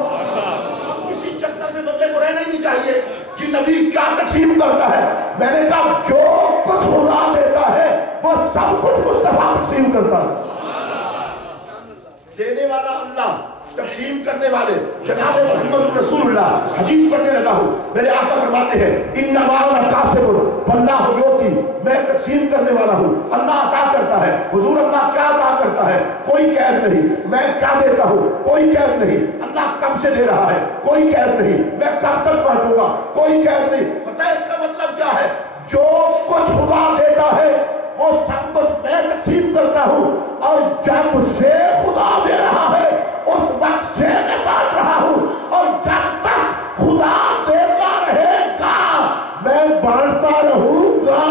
اسی چکر میں بندے کو رہنا ہی نہیں چاہیے کہ نبی کیا تقسیم کرتا ہے. میں نے کہا جو کچھ خدا دیتا ہے وہ سب کچھ مصطفیٰ تقسیم کرتا ہے. دینے والا اللہ، تقسیم کرنے والے جناب محمد رسول اللہ. حدیث پڑھنے لگا ہوں، میرے آقا فرماتے ہیں انما انا قاسم واللہ یعطی، میں تقسیم کرنے والا ہوں، اللہ عطا کرتا ہے. حضور اللہ کیا عطا کرتا ہے؟ کوئی قید نہیں. میں کیا دیتا ہوں؟ کوئی قید نہیں. اللہ کب سے دے رہا ہے؟ کوئی قید نہیں. میں کب تک بانٹوں گا؟ کوئی قید نہیں. پتہ ہے اس کا مطلب کیا ہے؟ جو کچھ خدا دیتا ہے وہ سب کچھ میں تقسیم کرتا ہوں، اور جب سے خدا دے رہا ہے اس وقت سے میں بانٹ رہا ہوں، اور جب تک خدا دیتا رہے گا میں بانٹتا رہوں گا.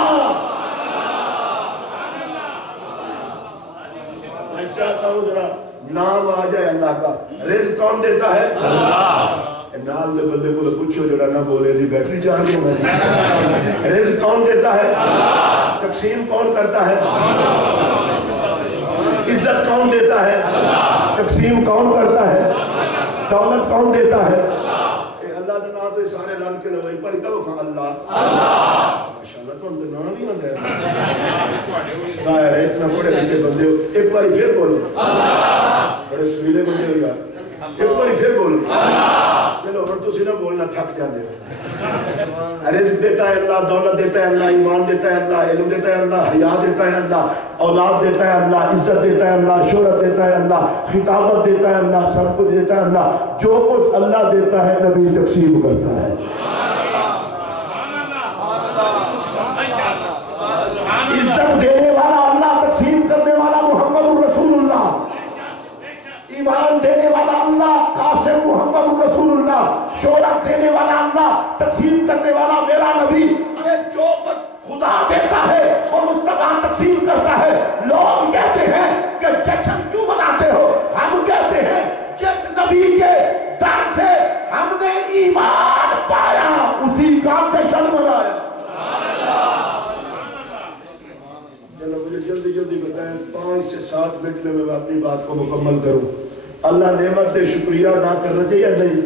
کون دیتا ہے؟ اللہ۔ نال دے بندے کو پوچھو جڑا نہ بولے دی بیٹری چاہ گیا میں۔ رزق کون دیتا ہے؟ اللہ۔ تقسیم کون کرتا ہے؟ عزت کون دیتا ہے؟ اللہ۔ تقسیم کون کرتا ہے؟ دولت کون دیتا ہے؟ اللہ دے نام تو سارے رل کے لوائی پر کہو کھا اللہ ماشاءاللہ تو ہم تو نام ہی نہ دے ظاہر ہے اتنا بڑے بچے بندے ہو ایک باری پھر بولو بڑے سویلے بندے ہو یار ایک باری پھر بولو چلو ہم تو سنہ بولنا تھک جانے رزق دیتا ہے اللہ، دولت دیتا ہے اللہ، ایمان دیتا ہے اللہ، علم دیتا ہے اللہ، حیا دیتا ہے اللہ، اولاد دیتا ہے اللہ، عزت دیتا ہے اللہ، شہرت دیتا ہے اللہ، خطابت دیتا ہے اللہ، سب کچھ دیتا ہے اللہ۔ جو کچھ اللہ دیتا ہے نبی تقسیم کرتا ہے۔ عزت دینے والا اللہ، تقسیم کرنے والا محمد رسول اللہ، ایمان دینے والا اللہ قاسم محمد رسول اللہ، شہرت دینے والا اللہ، تقسیم کرنے والا میرا نبی۔ ارے جو کچھ خدا دیتا ہے وہ مصطفیٰ تقسیم کرتا ہے۔ لوگ کہتے ہیں کہ جشن کیوں مناتے ہو؟ ہم کہتے ہیں جس نبی کے در سے ہم نے ایمان پایا اسی کا جشن منایا۔ چلو مجھے جلدی جلدی بتائیں 5 سے 7 منٹ میں اپنی بات کو مکمل کروں۔ اللہ نعمت دے شکریہ ادا کرنا چاہیے نہیں؟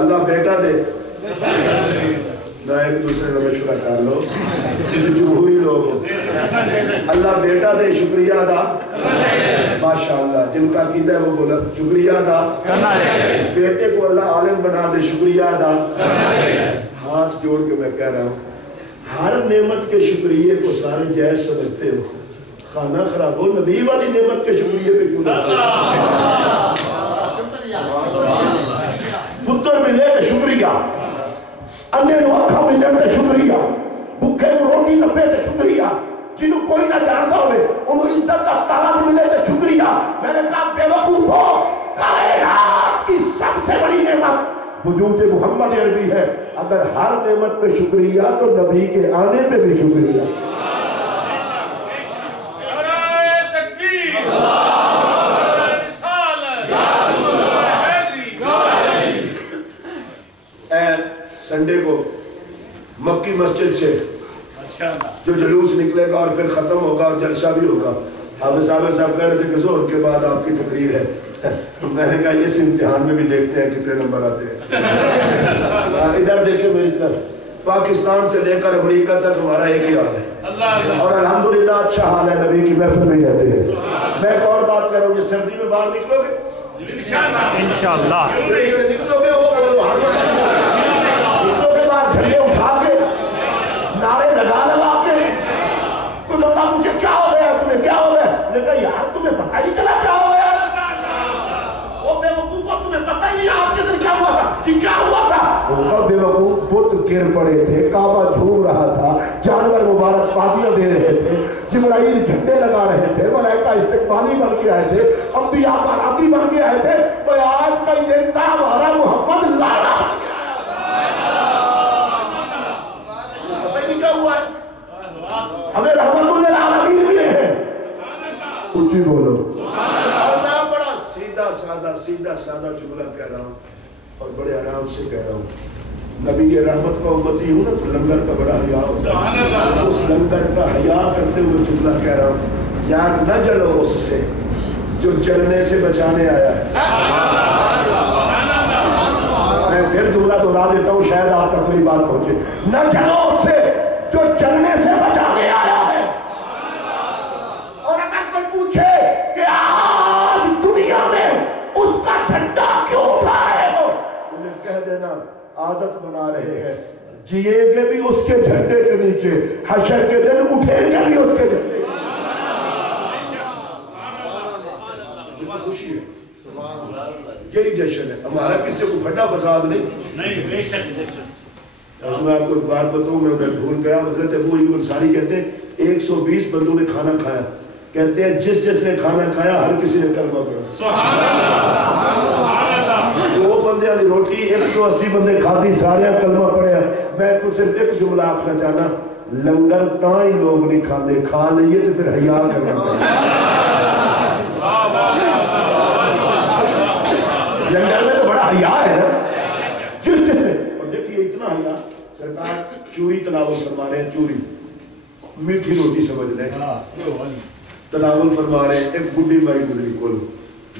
اللہ بیٹا دے نہ ایک دوسرے کا مشورہ کر لو کسی جمہوری لوگ ہو۔ اللہ بیٹا دے شکریہ ادا ماشاءاللہ جن کا کیتا ہے وہ بولا شکریہ ادا بیٹے کو اللہ عالم بنا دے شکریہ ادا۔ ہاتھ جوڑ کے میں کہہ رہا ہوں ہر نعمت کے شکریہ کو سارے جائز سمجھتے ہو، کھانا خراب ہو نبی والی نعمت کے شکریہ پہ کیوں نہ پتر ملے تو شکریہ، انے نو اکھا ملے تو شکریہ، بھوکے نو روٹی لبے تو شکریہ، جنہوں کوئی نہ جانتا ہوئے انہوں عزت افتاد ملے تو شکریہ۔ میں نے کہا بے وقوف ہو، کائنات کی سب سے بڑی نعمت وجود محمد عربی ہے، اگر ہر نعمت پہ شکریہ تو نبی کے آنے پہ بھی شکریہ۔ سنڈے کو مکی مسجد سے جو جلوس نکلے گا اور پھر ختم ہوگا اور جلسہ بھی ہوگا، حافظ صاحب کہہ رہے تھے کہ ظہر کے بعد آپ کی تقریر ہے، میں نے کہا اس امتحان میں بھی دیکھتے ہیں کتنے نمبر آتے ہیں۔ ادھر دیکھیں میری طرف، پاکستان سے لے کر امریکہ تک ہمارا ایک ہی حال ہے اور الحمدللہ اچھا حال ہے، نبی کی محفل میں رہتے ہیں۔ میں ایک اور بات کہہ رہا ہوں، جس سردی میں باہر نکلو گے انشاءاللہ نکلو گے وہ ہر وقت نکلو گے باہر جھنڈے اٹھا کے نعرے لگا کے کوئی بتا مجھے کیا ہو گیا، تمہیں کیا ہو گیا؟ میں کہا یار تمہیں پتہ نہیں چلا کیا ہو گیا؟ وہ بے وقوف تمہیں پتہ ہی نہیں آپ کے دن کیا ہوا تھا؟ جی کیا ہوا تھا؟ وہ بے وقوف بت گر پڑے تھے، کعبہ جھوم رہا تھا، جانور مبارک پادیاں دے رہے تھے، جبرائیل جھنڈے لگا رہے تھے، ملائکہ استقبالی بن کے آئے تھے، انبیاء باراتی بن کے آئے تھے، تو آج کا دن تھا ہمارا محمد لالا بن کے پتہ نہیں کیا ہوا ہے؟ ہمیں رحمت للعالمین ملے ہیں، اونچی بولو۔ اور میں بڑا سیدھا سادہ جملہ کہہ رہا ہوں اور بڑے آرام سے کہہ رہا ہوں، نبی رحمت کا امتی ہوں نا تو لنگر کا بڑا حیا ہوتا ہے، اس لنگر کا حیا کرتے ہوئے جملہ کہہ رہا ہوں، یار نہ جلو اس سے جو جلنے سے بچانے آیا ہے۔ میں پھر جملہ دہرا دیتا ہوں شاید آپ تک میری بات پہنچے، نہ جلو اس سے جو جلنے سے بچانے آیا ہے۔ اور اگر کوئی پوچھے کہ آج دنیا میں اس کا جھنڈا کیوں اٹھا رہے ہو، انہیں کہہ دینا عادت بنا رہے ہیں، جیے گے بھی اس کے جھنڈے کے نیچے، حشر کے دن اٹھیں گے بھی اس کے جھنڈے کے نیچے۔ خوشی ہے، یہی جشن ہے ہمارا، کسی کو پھٹا فساد نہیں۔ بے شک میں آپ کو ایک بات بتاؤں، میں ادھر بھول گیا، حضرت ابو ایوب انصاری کہتے ہیں 120 بندوں نے کھانا کھایا، کہتے ہیں جس نے کھانا کھایا ہر کسی نے کلمہ پڑھا۔ سبحان اللہ۔ 2 بندے والی روٹی 180 بندے کھاتی، سارے کلمہ پڑھے۔ میں تو صرف ایک جملہ آکھنا چاہنا، لنگر تاں ہی لوگ نہیں کھاندے، کھا لئیے تو پھر حیا کرنا پڑے۔ سرکار چوری تناول فرما رہے ہیں، چوری میٹھی روٹی سمجھ لیں، تناول فرما رہے ہیں، ایک بڈھی مائی گزری کول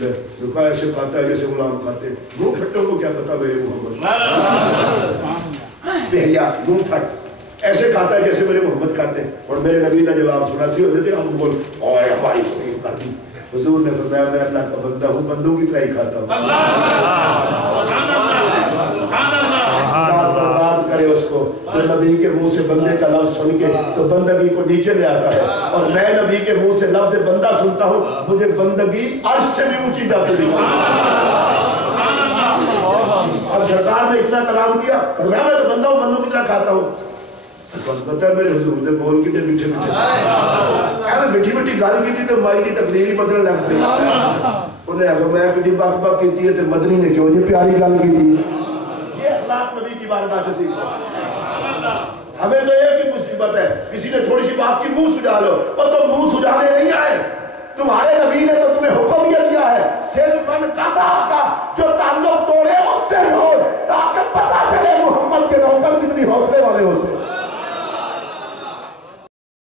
دیکھا ایسے کھاتا ہے جیسے غلام کھاتے، منہ پھٹوں کو کیا پتا میرے محمد، بہیا منہ پھٹ ایسے کھاتا ہے جیسے میرے محمد کھاتے، اور میرے نبی کا جواب سنا سی ہوتے تھے، ہم بول اوے ہماری تقریر کر دی، حضور نے فرمایا میں اللہ کا بندہ ہوں، بندوں کی طرح ہی کھاتا ہوں، برباد کرے اس کو جو نبی کے منہ سے بندے کا لفظ سن کے تو بندگی کو نیچے لے آتا ہے، اور میں نبی کے منہ سے لفظ بندہ سنتا ہوں، مجھے بندگی عرش سے بھی اونچی جاتی دی، اور سرکار نے اتنا کلام کیا اور میں تو بندہ ہوں، بندوں کی طرح کھاتا ہوں، بس بتا ہے میرے حضور نے بول کے میٹھے میٹھے میٹھی میٹھی گال کی تھی تو مائی کی تقدیری بدلنے لگ پئی، انہیں اگر میں کٹی بک بک کی تھی تو مدنی نے کیوں یہ پیاری گال کی تھی، یہ اخلاق نبی کی بارگاہ سے سیکھو، ہمیں تو ایک ہی مصیبت ہے، کسی نے تھوڑی سی بات کی منہ سجا لو، اور تو منہ سجانے نہیں آئے، تمہارے نبی نے تو تمہیں حکم یہ دیا ہے سل من قطع کا جو تعلق توڑے اس سے جوڑ، تاکہ پتہ چلے محمد کے نوکر کتنی حوصلے والے ہوتے ہیں۔